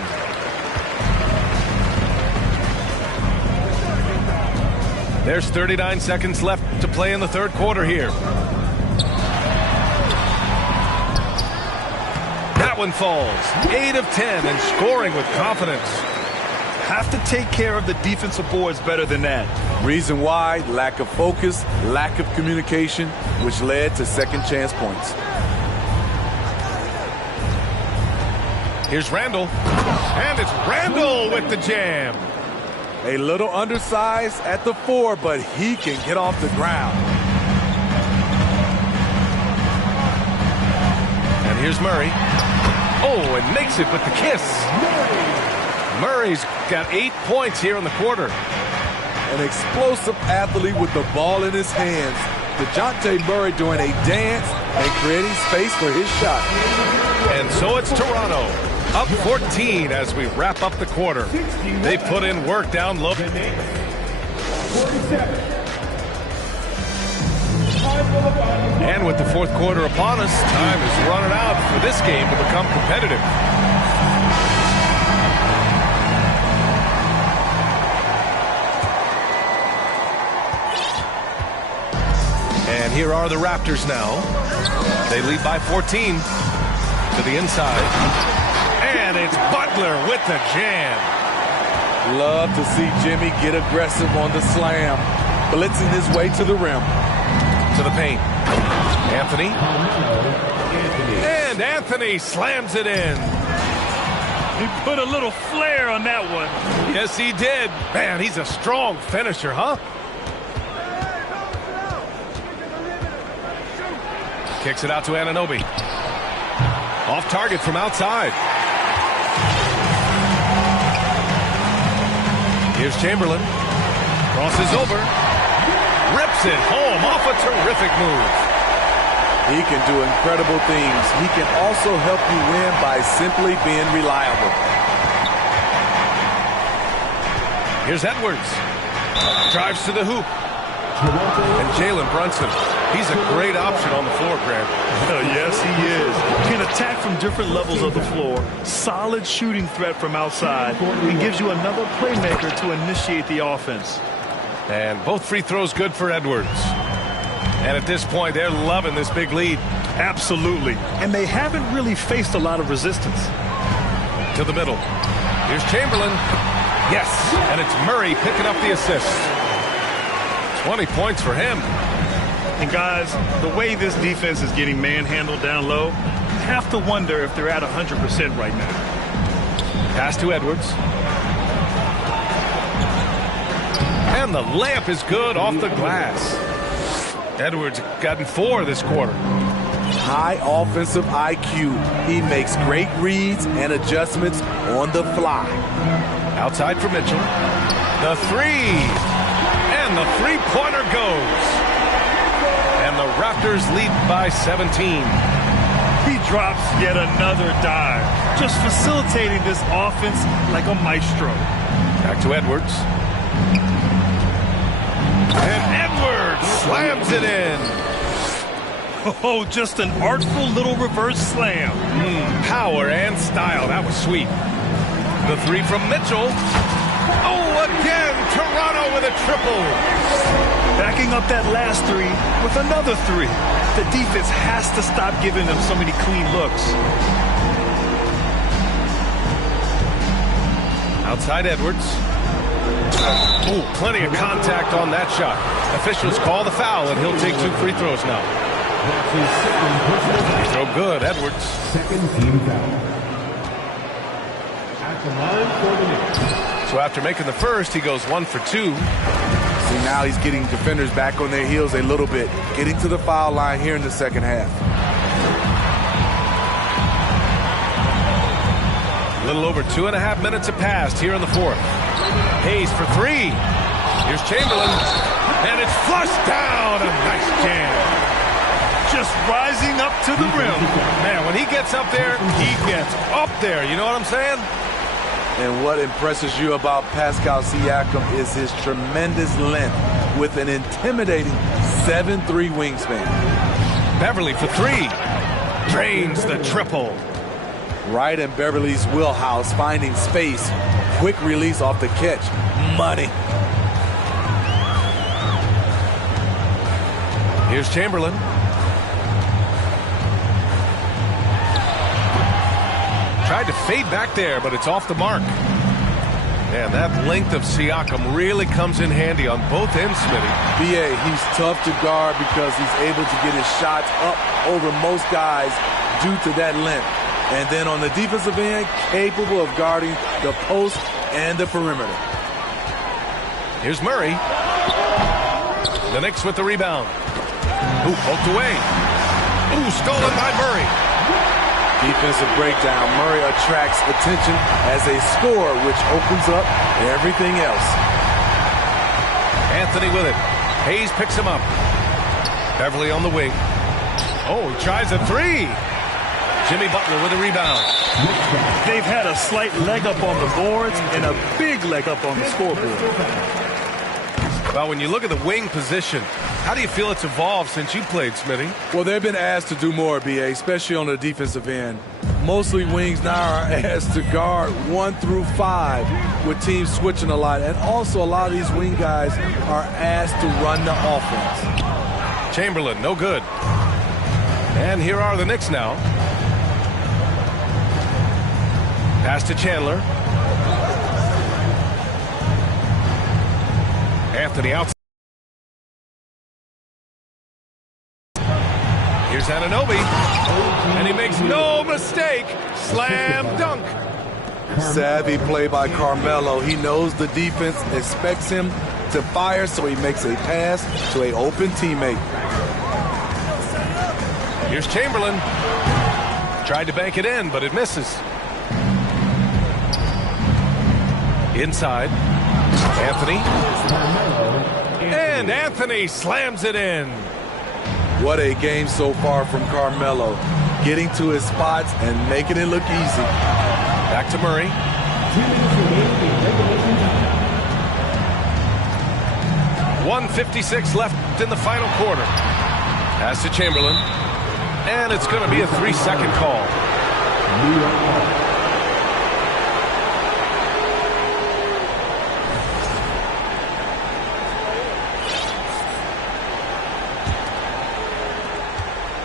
There's 39 seconds left to play in the 3rd quarter here. That one falls. 8 of 10 and scoring with confidence. have to take care of the defensive boards better than that. Reason why? Lack of focus, lack of communication, which led to second chance points. Here's Randall. And it's Randall with the jam. A little undersized at the 4, but he can get off the ground. And here's Murray. Oh, and makes it with the kiss. Murray's got 8 points here in the quarter. An explosive athlete with the ball in his hands. DeJounte Murray doing a dance and creating space for his shot. And so it's Toronto, up 14 as we wrap up the quarter. They put in work down low. 47. And with the fourth quarter upon us, time is running out for this game to become competitive. And here are the Raptors now. They lead by 14 to the inside. And it's Butler with the jam. Love to see Jimmy get aggressive on the slam, blitzing his way to the rim. To the paint. Anthony. And Anthony slams it in. He put a little flair on that one. Yes, he did. Man, he's a strong finisher, huh? Kicks it out to Anunoby. Off target from outside. Here's Chamberlain. Crosses over. Rips it home off a terrific move. He can do incredible things. He can also help you win by simply being reliable. Here's Edwards. Drives to the hoop. And Jalen Brunson. He's a great option on the floor, Grant. Yes, he is. Can attack from different levels of the floor. Solid shooting threat from outside. He gives you another playmaker to initiate the offense. And both free throws good for Edwards. And at this point, they're loving this big lead. Absolutely. And they haven't really faced a lot of resistance. To the middle. Here's Chamberlain. Yes. And it's Murray picking up the assist. 20 points for him. And guys, the way this defense is getting manhandled down low, you have to wonder if they're at 100% right now. Pass to Edwards. And the layup is good off the glass. Edwards gotten 4 this quarter. High offensive IQ. He makes great reads and adjustments on the fly. Outside for Mitchell. The 3. And the three-pointer goes. And the Raptors lead by 17. He drops yet another dive, just facilitating this offense like a maestro. Back to Edwards. And Edwards slams it in. Oh, just an artful little reverse slam. Power and style. That was sweet. The 3 from Mitchell. Oh, again, Toronto with a triple. Backing up that last 3 with another 3. The defense has to stop giving them so many clean looks. Outside Edwards. Oh, plenty of contact on that shot. Officials call the foul, and he'll take 2 free throws now. Free throw good, Edwards. Second team foul. At the line for the Knicks. So after making the first, he goes 1 for 2. See, now he's getting defenders back on their heels a little bit, getting to the foul line here in the second half. A little over 2.5 minutes have passed here in the fourth. Hayes for 3. Here's Chamberlain. And it's flushed down. A nice jam. Just rising up to the rim. Man, when he gets up there, he gets up there. You know what I'm saying? And what impresses you about Pascal Siakam is his tremendous length with an intimidating 7'3" wingspan. Beverly for 3. Drains the triple. Right in Beverly's wheelhouse, finding space. Quick release off the catch. Money. Here's Chamberlain. Tried to fade back there, but it's off the mark. And that length of Siakam really comes in handy on both ends, Smitty. B.A., he's tough to guard because he's able to get his shots up over most guys due to that length. And then on the defensive end, capable of guarding the post and the perimeter. Here's Murray. The Knicks with the rebound. Ooh, poked away. Ooh, stolen by Murray. Defensive breakdown. Murray attracts attention as a scorer, which opens up everything else. Anthony with it. Hayes picks him up. Beverly on the wing. Oh, he tries a three. Jimmy Butler with a rebound. They've had a slight leg up on the boards and a big leg up on the scoreboard. Well, when you look at the wing position, how do you feel it's evolved since you played, Smitty? Well, they've been asked to do more, B.A., especially on the defensive end. Mostly wings now are asked to guard 1 through 5 with teams switching a lot. And also a lot of these wing guys are asked to run the offense. Chamberlain, no good. And here are the Knicks now. Pass to Chandler. Anthony out. Here's Anunoby. And he makes no mistake. Slam dunk. Savvy play by Carmelo. He knows the defense expects him to fire, so he makes a pass to an open teammate. Here's Chamberlain. Tried to bank it in, but it misses. Inside. Anthony. And Anthony slams it in. What a game so far from Carmelo. Getting to his spots and making it look easy. Back to Murray. 1:56 left in the final quarter. Pass to Chamberlain. And it's going to be a 3-second call. New York ball.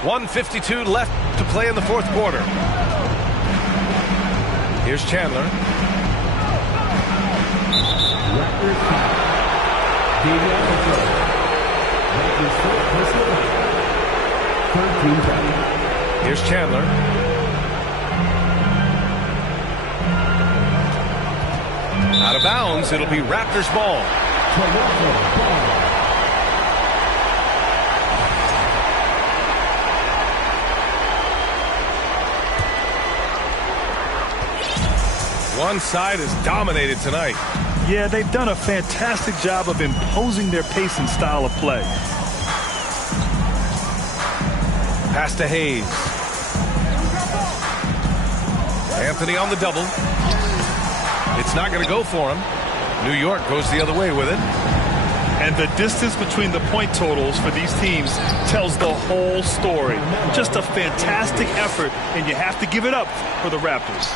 .152 left to play in the fourth quarter. Here's Chandler. Here's Chandler. Out of bounds. It'll be Raptors ball. One side is dominated tonight. Yeah, they've done a fantastic job of imposing their pace and style of play. Pass to Hayes. Anthony on the double. It's not going to go for him. New York goes the other way with it. And the distance between the point totals for these teams tells the whole story. Just a fantastic effort, and you have to give it up for the Raptors.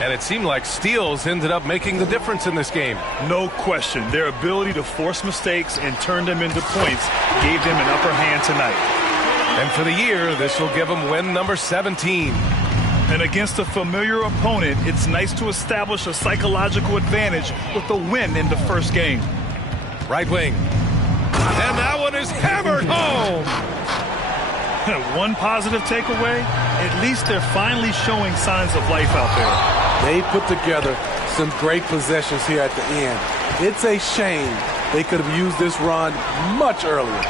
And it seemed like steals ended up making the difference in this game. No question. Their ability to force mistakes and turn them into points gave them an upper hand tonight. And for the year, this will give them win number 17. And against a familiar opponent, it's nice to establish a psychological advantage with the win in the first game. Right wing. And that one is hammered home. One positive takeaway, at least they're finally showing signs of life out there. They put together some great possessions here at the end. It's a shame they could have used this run much earlier.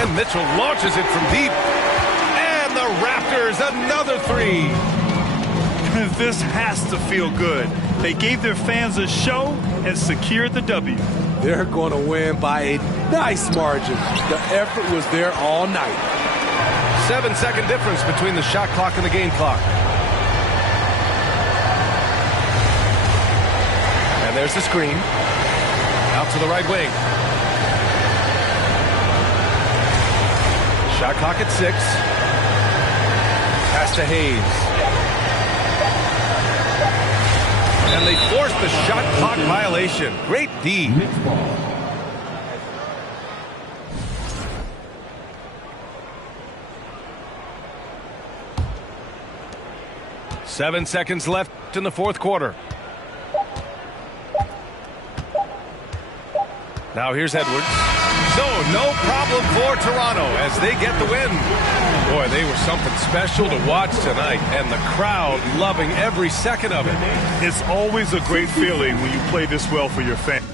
And Mitchell launches it from deep. And the Raptors, another three. This has to feel good. They gave their fans a show and secured the W. They're going to win by a nice margin. The effort was there all night. 7-second difference between the shot clock and the game clock. And there's the screen. Out to the right wing. Shot clock at 6. Pass to Hayes. And they forced the shot clock violation. Great D. 7 seconds left in the fourth quarter. Now here's Edwards. No problem for Toronto as they get the win. Boy, they were something special to watch tonight, and the crowd loving every second of it. It's always a great feeling when you play this well for your fans.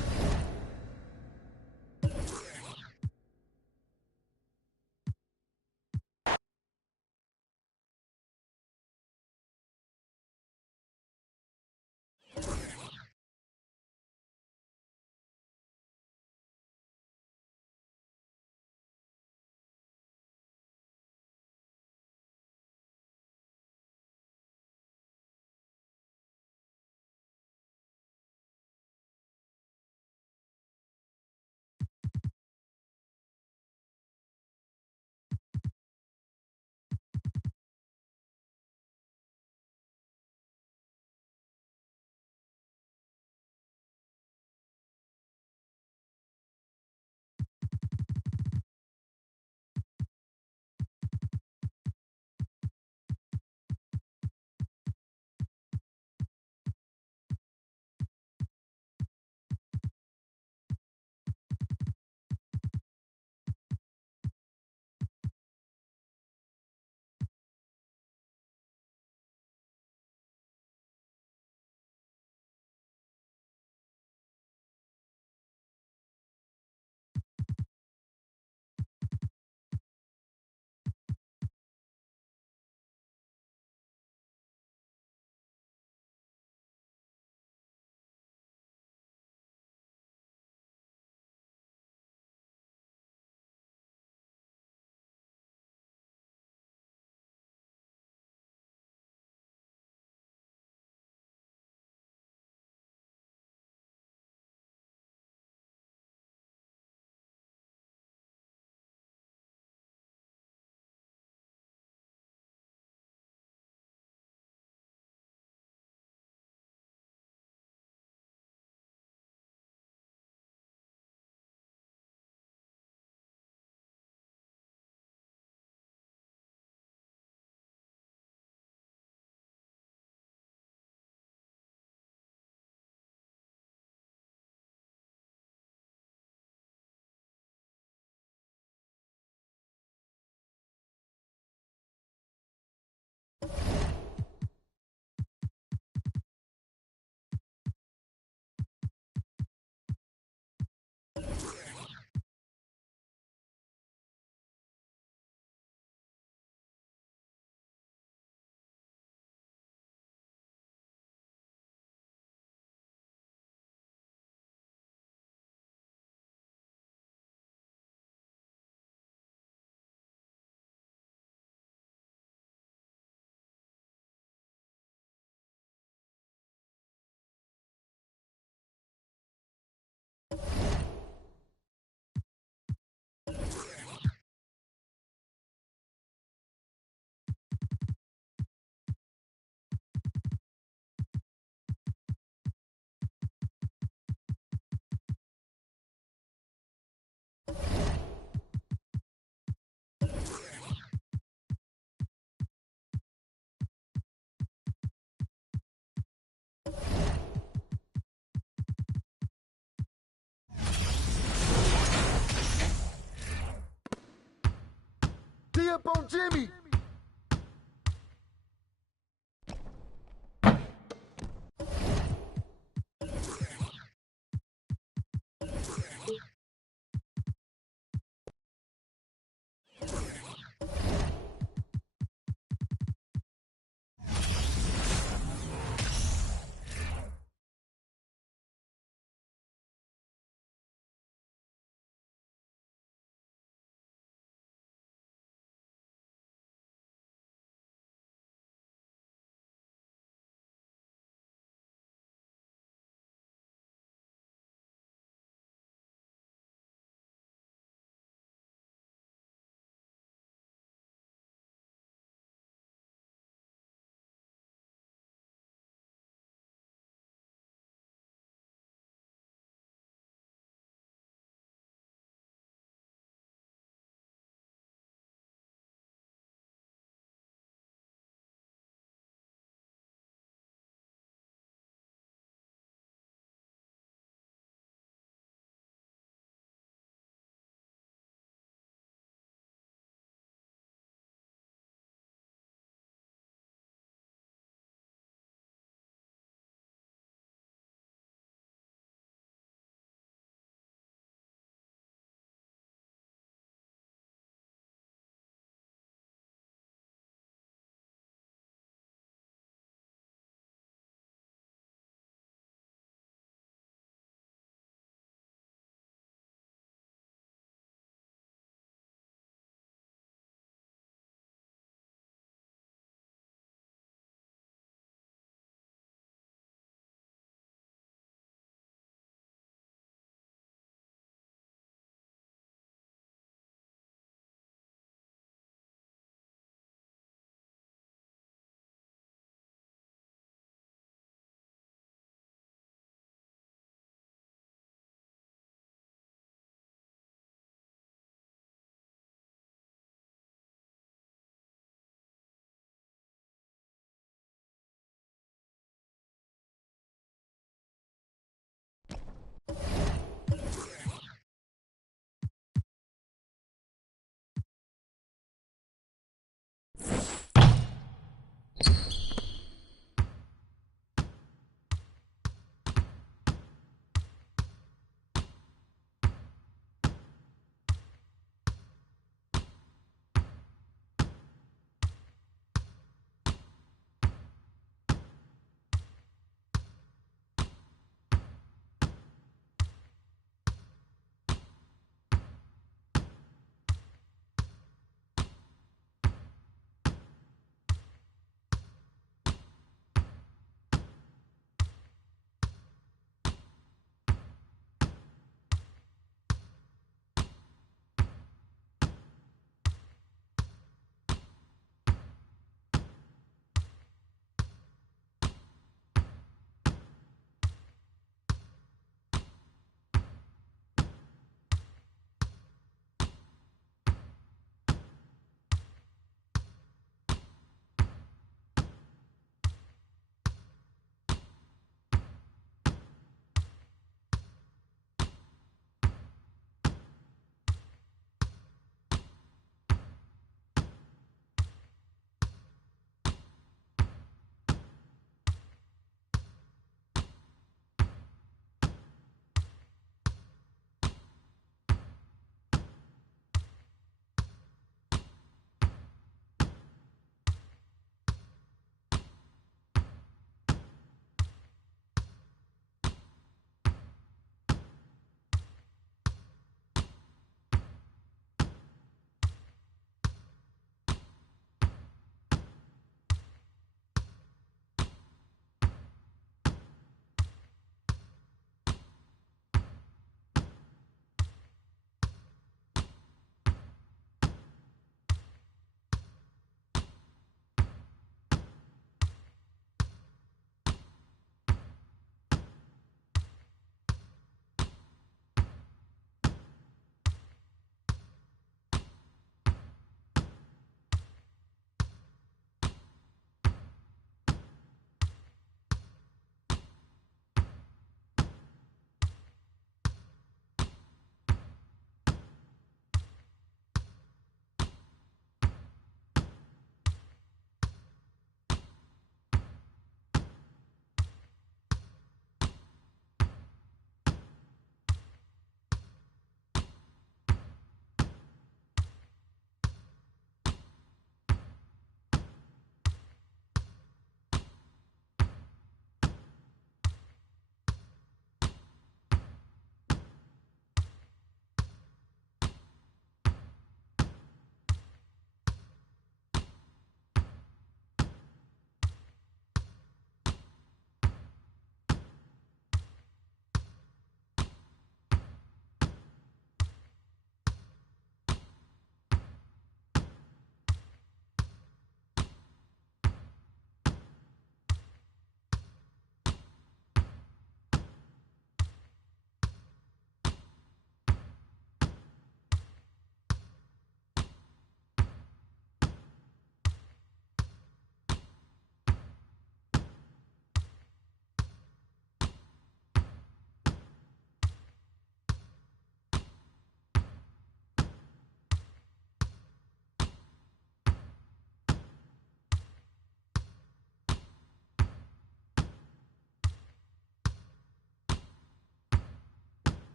Tee up on Jimmy.